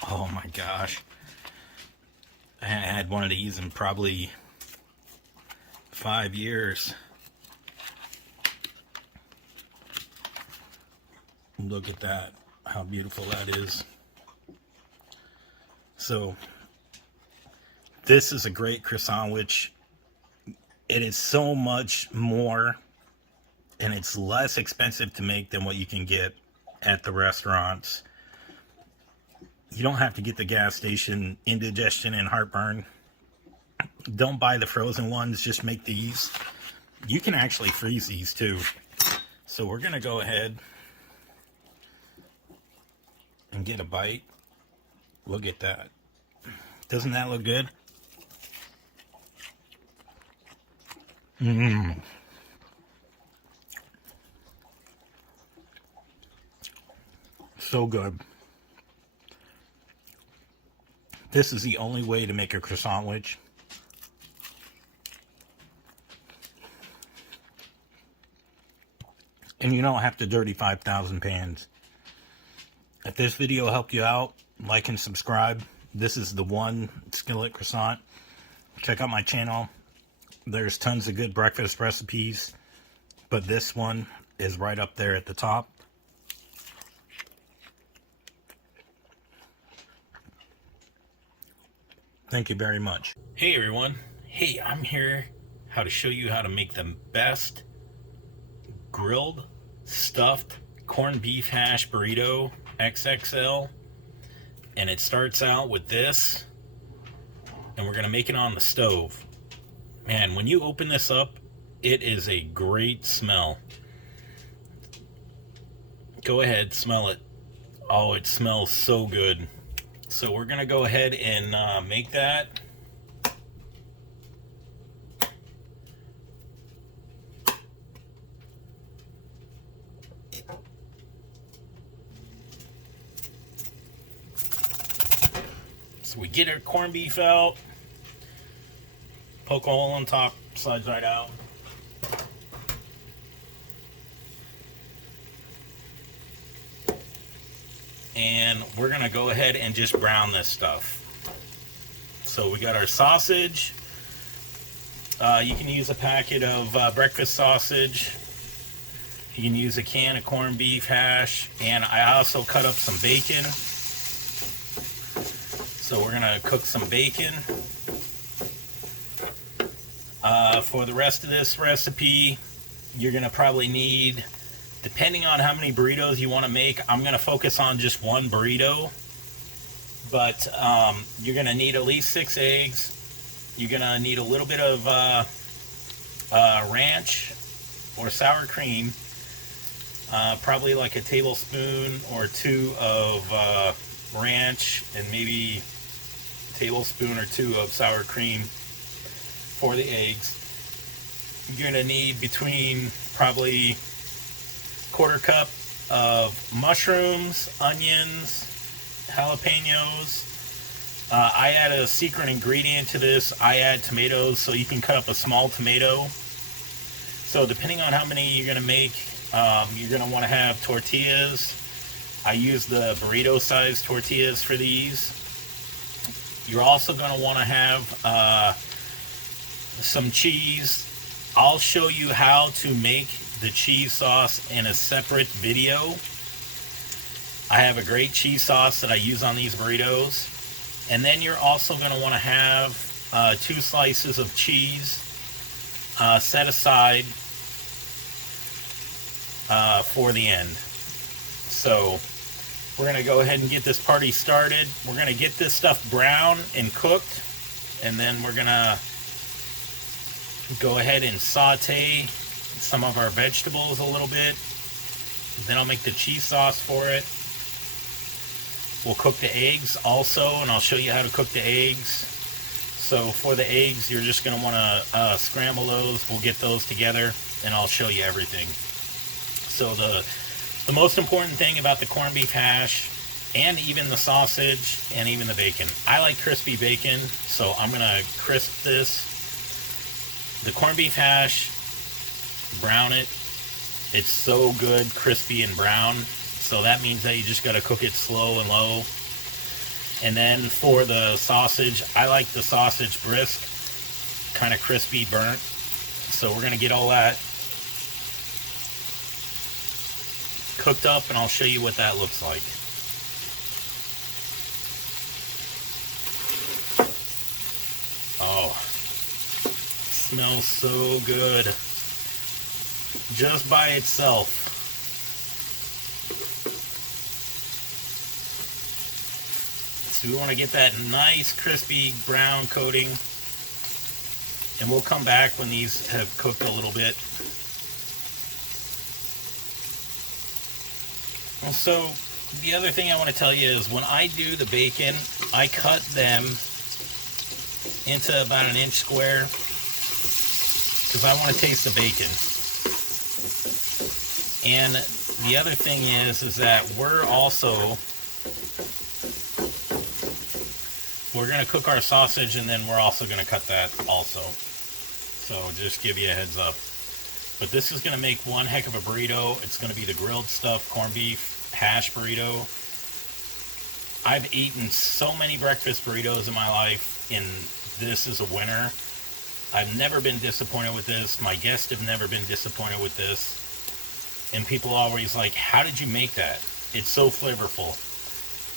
Oh my gosh. I haven't had one of these in probably 5 years. Look at that, how beautiful that is. So, this is a great Croissant-Wich. It is so much more, and it's less expensive to make than what you can get at the restaurants. You don't have to get the gas station indigestion and heartburn. Don't buy the frozen ones, just make these. You can actually freeze these too. So we're gonna go ahead and get a bite. Look at that. Doesn't that look good? Mmm. So good. This is the only way to make a Croissant-Wich. And you don't have to dirty 5,000 pans. If this video helped you out, like and subscribe. This is the one skillet croissant. Check out my channel. There's tons of good breakfast recipes, but this one is right up there at the top. Thank you very much. Hey everyone. Hey, I'm here to show you how to make the best grilled stuffed corned beef hash burrito XXL. And it starts out with this, and we're gonna make it on the stove. Man, when you open this up, it is a great smell. Go ahead, smell it. Oh, it smells so good. So we're gonna go ahead and make that. So we get our corned beef out, poke a hole on top, slides right out. And we're gonna go ahead and just brown this stuff. So we got our sausage. You can use a packet of breakfast sausage. You can use a can of corned beef hash, and I also cut up some bacon. So we're gonna cook some bacon. For the rest of this recipe, you're gonna probably need, depending on how many burritos you want to make, I'm gonna focus on just one burrito. But you're gonna need at least 6 eggs. You're gonna need a little bit of ranch or sour cream, probably like a tablespoon or 2 of ranch, and maybe a tablespoon or 2 of sour cream for the eggs. You're gonna need between probably 1/4 cup of mushrooms, onions, jalapenos. I add a secret ingredient to this. I add tomatoes, so you can cut up a small tomato. So depending on how many you're gonna make, you're gonna want to have tortillas. I use the burrito size tortillas for these. You're also gonna want to have some cheese. I'll show you how to make the cheese sauce in a separate video. I have a great cheese sauce that I use on these burritos. And then you're also going to want to have 2 slices of cheese set aside for the end. So We're going to go ahead and get this party started. We're going to get this stuff brown and cooked, and then we're going to go ahead and saute some of our vegetables a little bit. Then I'll make the cheese sauce for it. We'll cook the eggs also, and I'll show you how to cook the eggs. So for the eggs, you're just going to want to scramble those. We'll get those together, and I'll show you everything. So the most important thing about the corned beef hash, and even the sausage, and even the bacon, I like crispy bacon, so I'm going to crisp this. The corned beef hash, brown it. It's so good, crispy and brown. So that means that you just got to cook it slow and low. And then for the sausage, I like the sausage brisk, kind of crispy, burnt. So we're going to get all that cooked up, and I'll show you what that looks like. Oh, smells so good just by itself. So we want to get that nice crispy brown coating, and we'll come back when these have cooked a little bit. So the other thing I want to tell you is when I do the bacon, I cut them into about an inch square because I want to taste the bacon. And the other thing is that we're going to cook our sausage, and then we're also going to cut that also. So just give you a heads up. But this is going to make one heck of a burrito. It's going to be the grilled stuffed corned beef hash burrito. I've eaten so many breakfast burritos in my life, and this is a winner. I've never been disappointed with this. My guests have never been disappointed with this. And people always like, how did you make that? It's so flavorful.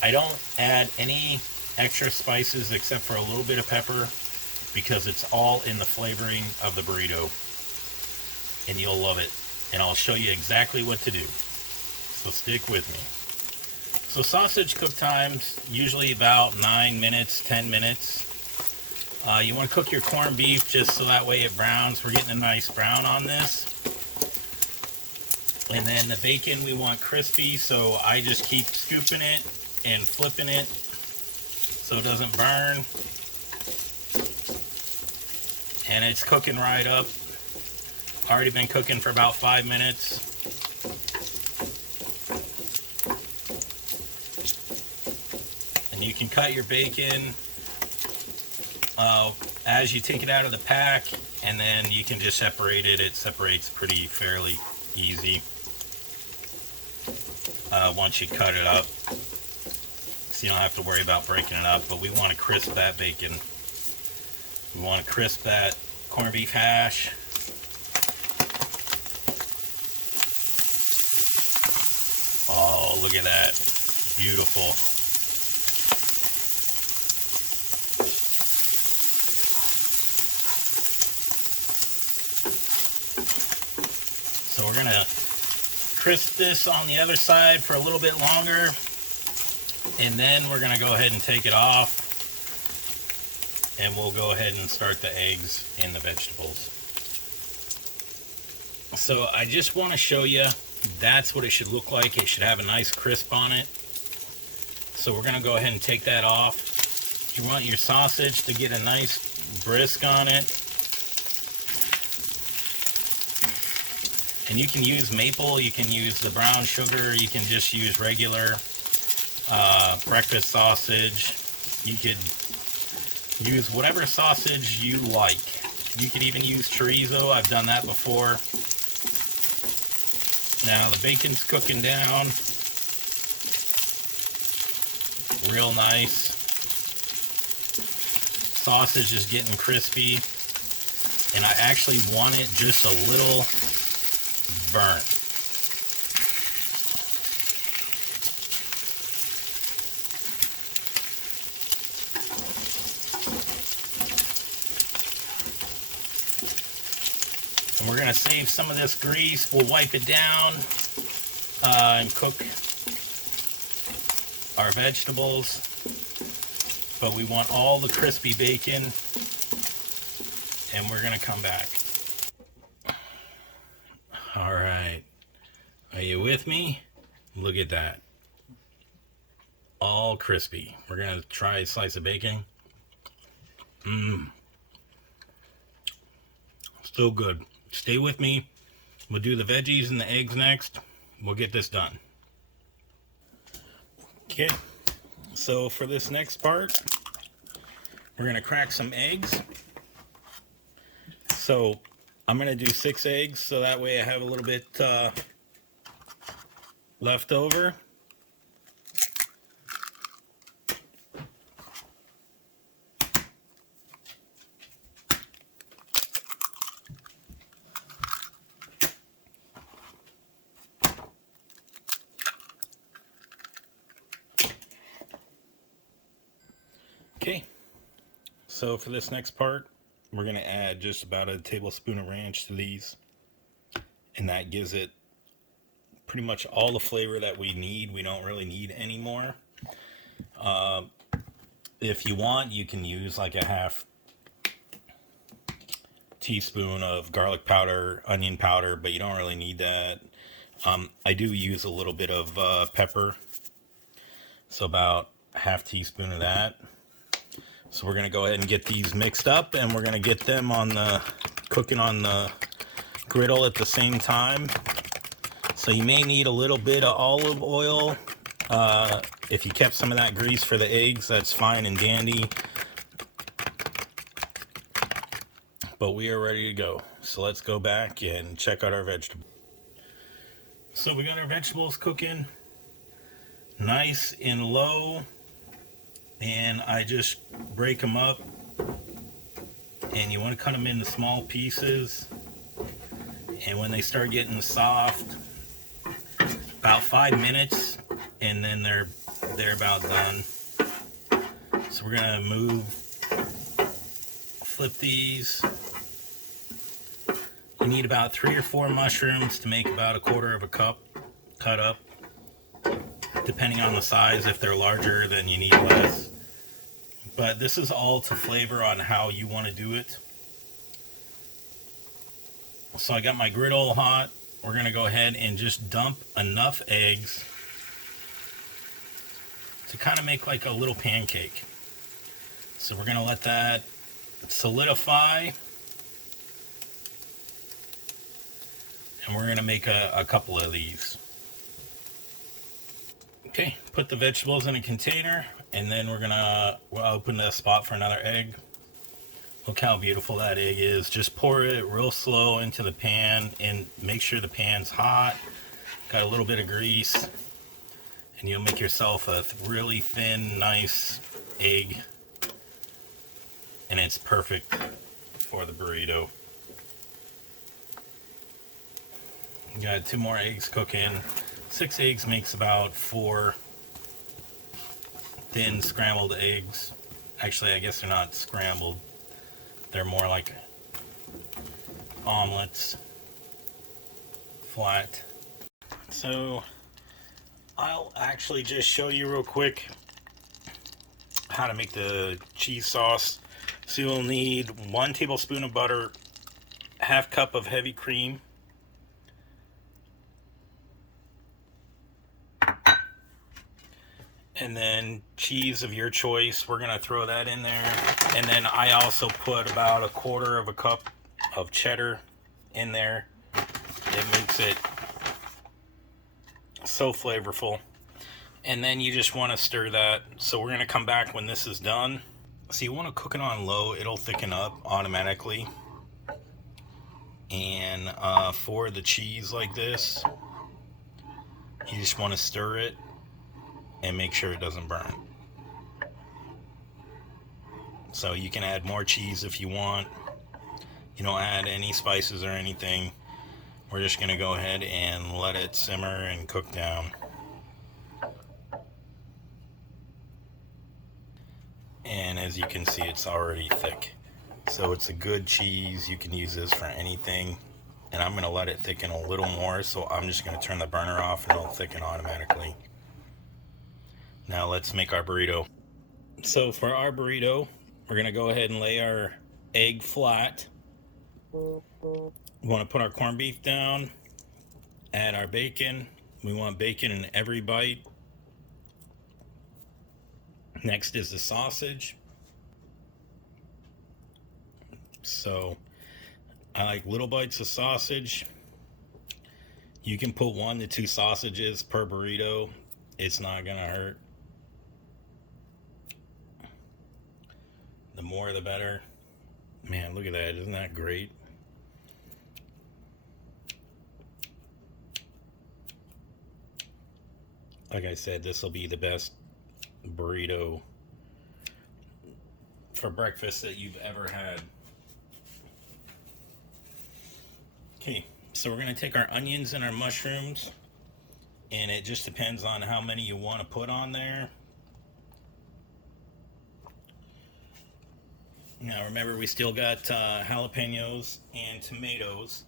I don't add any extra spices except for a little bit of pepper because it's all in the flavoring of the burrito. And you'll love it. And I'll show you exactly what to do. So stick with me. So sausage cook times, usually about 9 minutes, 10 minutes. You want to cook your corned beef just so that way it browns. We're getting a nice brown on this. And then the bacon we want crispy, so I just keep scooping it and flipping it so it doesn't burn. And it's cooking right up. Already been cooking for about 5 minutes. And you can cut your bacon as you take it out of the pack, and then you can just separate it. It separates pretty fairly easy once you cut it up, so you don't have to worry about breaking it up. But we want to crisp that bacon. We want to crisp that corned beef hash. Oh, look at that. Beautiful. So we're going to crisp this on the other side for a little bit longer, and then we're going to go ahead and take it off, and we'll go ahead and start the eggs and the vegetables. So I just want to show you that's what it should look like. It should have a nice crisp on it. So we're going to go ahead and take that off. You want your sausage to get a nice brisk on it. And you can use maple, you can use the brown sugar, you can just use regular breakfast sausage. You could use whatever sausage you like. You could even use chorizo. I've done that before. Now the bacon's cooking down real nice. Sausage is getting crispy, and I actually want it just a little burnt. And we're going to save some of this grease. We'll wipe it down and cook our vegetables, but we want all the crispy bacon, and we're gonna come back. All right, are you with me? Look at that, all crispy. We're gonna try a slice of bacon. So good. Stay with me. We'll do the veggies and the eggs next. We'll get this done. Okay, so for this next part, we're gonna crack some eggs. So I'm gonna do 6 eggs, so that way I have a little bit left over. Okay, so for this next part, we're gonna add just about a tablespoon of ranch to these, and that gives it pretty much all the flavor that we need. We don't really need any more. If you want, you can use like a half teaspoon of garlic powder, onion powder, but you don't really need that. I do use a little bit of pepper, so about a half teaspoon of that. So we're gonna go ahead and get these mixed up, and we're gonna get them on the cooking on the griddle at the same time. So you may need a little bit of olive oil. If you kept some of that grease for the eggs, that's fine and dandy. But we are ready to go. So let's go back and check out our vegetables. So we got our vegetables cooking nice and low, and I just break them up, and you want to cut them into small pieces, and when they start getting soft, about 5 minutes, and then they're about done. So we're gonna flip these. You need about 3 or 4 mushrooms to make about 1/4 of a cup cut up, depending on the size. If they're larger, then you need less. But this is all to flavor on how you want to do it. So I got my griddle hot. We're going to go ahead and just dump enough eggs to kind of make like a little pancake. So we're going to let that solidify, and we're going to make a couple of these. Okay, put the vegetables in a container, and then we'll open the spot for another egg. Look how beautiful that egg is. Just pour it real slow into the pan, and make sure the pan's hot. Got a little bit of grease, and you'll make yourself a really thin, nice egg, and it's perfect for the burrito. Got 2 more eggs cooking. 6 eggs makes about 4 thin scrambled eggs. Actually, I guess they're not scrambled. They're more like omelets, flat. So I'll actually just show you real quick how to make the cheese sauce. So you'll need 1 tablespoon of butter, 1/2 cup of heavy cream, and then cheese of your choice. We're gonna throw that in there. And then I also put about 1/4 of a cup of cheddar in there. It makes it so flavorful. And then you just want to stir that. So we're gonna come back when this is done. So you want to cook it on low. It'll thicken up automatically. And for the cheese like this, you just want to stir it and make sure it doesn't burn. So you can add more cheese if you want. You don't add any spices or anything. We're just gonna go ahead and let it simmer and cook down. And as you can see, it's already thick. So it's a good cheese. You can use this for anything. And I'm gonna let it thicken a little more, so I'm just gonna turn the burner off and it'll thicken automatically. Now let's make our burrito. So for our burrito, we're going to go ahead and lay our egg flat. We want to put our corned beef down, add our bacon. We want bacon in every bite. Next is the sausage. So I like little bites of sausage. You can put 1 to 2 sausages per burrito. It's not gonna hurt. The more the better. Man, look at that. Isn't that great? Like I said, this will be the best burrito for breakfast that you've ever had. Okay, so we're going to take our onions and our mushrooms, and it just depends on how many you want to put on there. Now remember, we still got jalapenos and tomatoes,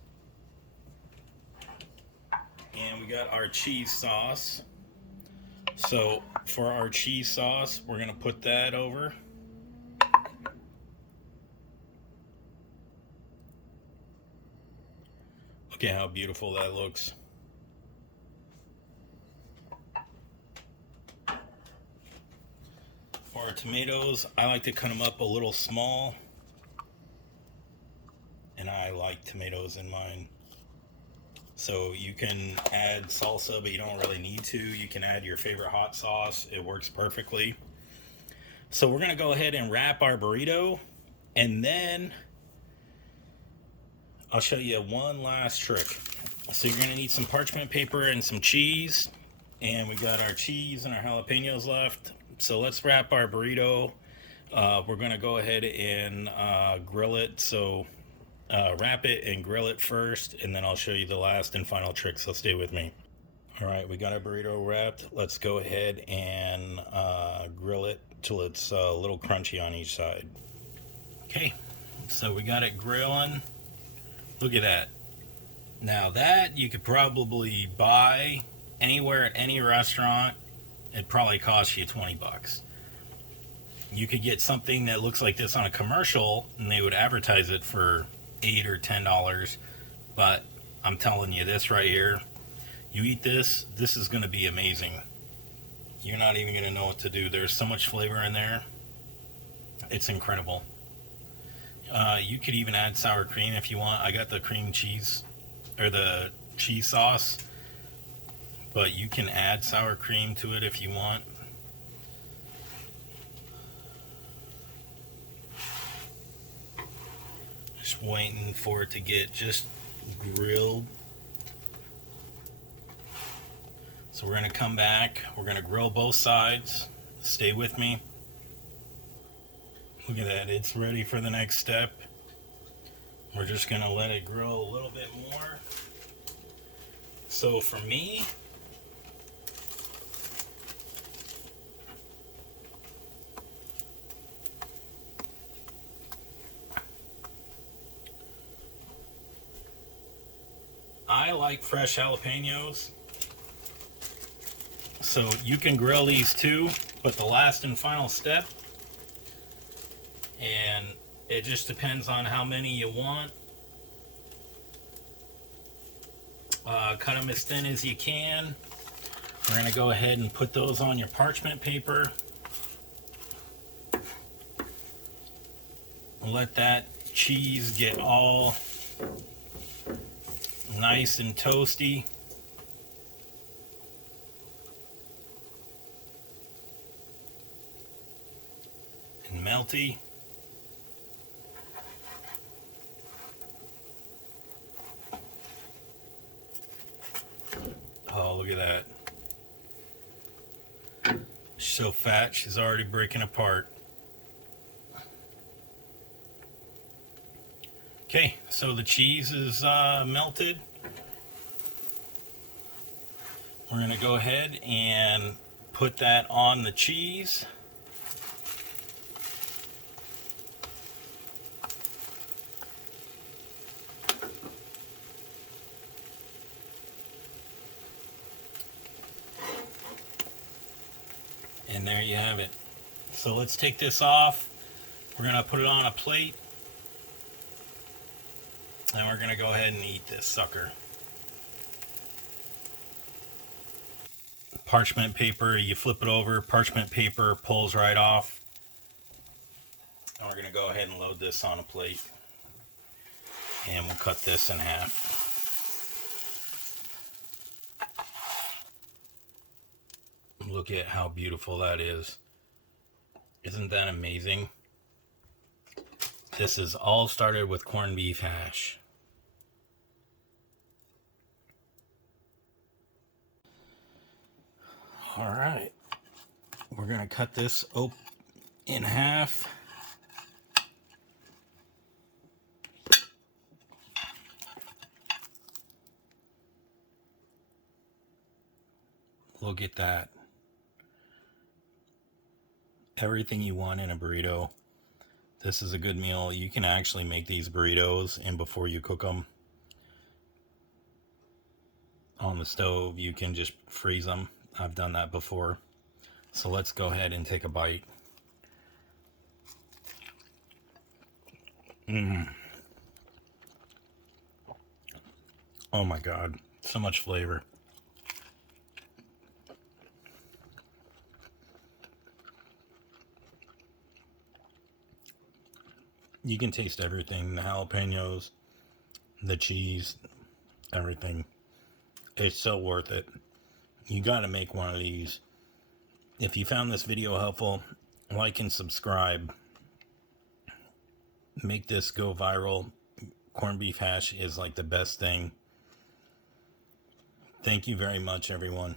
and we got our cheese sauce. So for our cheese sauce, we're going to put that over. Look at how beautiful that looks. For our tomatoes, I like to cut them up a little small. And I like tomatoes in mine. So you can add salsa, but you don't really need to. You can add your favorite hot sauce. It works perfectly. So we're going to go ahead and wrap our burrito. And then I'll show you one last trick. So you're going to need some parchment paper and some cheese. And we got our cheese and our jalapenos left. So let's wrap our burrito. We're going to go ahead and grill it. So wrap it and grill it first, and then I'll show you the last and final trick, so stay with me. All right, we got our burrito wrapped. Let's go ahead and grill it till it's a little crunchy on each side. Okay, so we got it grilling. Look at that. Now that you could probably buy anywhere at any restaurant. It probably costs you 20 bucks. You could get something that looks like this on a commercial, and they would advertise it for $8 or $10, but I'm telling you this right here, you eat this is going to be amazing. You're not even going to know what to do. There's so much flavor in there. It's incredible. You could even add sour cream if you want. I got the cream cheese, or the cheese sauce, but you can add sour cream to it if you want. Just waiting for it to get just grilled. So we're going to come back. We're going to grill both sides. Stay with me. Look at that. It's ready for the next step. We're just going to let it grill a little bit more. So for me, I like fresh jalapenos. So you can grill these too, but the last and final step, and it just depends on how many you want. Cut them as thin as you can. We're going to go ahead and put those on your parchment paper. Let that cheese get all nice and toasty. And melty. Oh, look at that. She's so fat, she's already breaking apart. Okay, so the cheese is melted. We're going to go ahead and put that on the cheese. And there you have it. So let's take this off. We're going to put it on a plate. And we're going to go ahead and eat this sucker. Parchment paper, you flip it over, parchment paper pulls right off. And we're going to go ahead and load this on a plate. And we'll cut this in half. Look at how beautiful that is. Isn't that amazing? This is all started with corned beef hash. All right. We're going to cut this in half. Look at that. Everything you want in a burrito. This is a good meal. You can actually make these burritos, and before you cook them on the stove, you can just freeze them. I've done that before. So let's go ahead and take a bite. Oh my God, so much flavor. You can taste everything, the jalapenos, the cheese, everything. It's so worth it. You got to make one of these. If you found this video helpful, like and subscribe. Make this go viral. Corned beef hash is like the best thing. Thank you very much, everyone.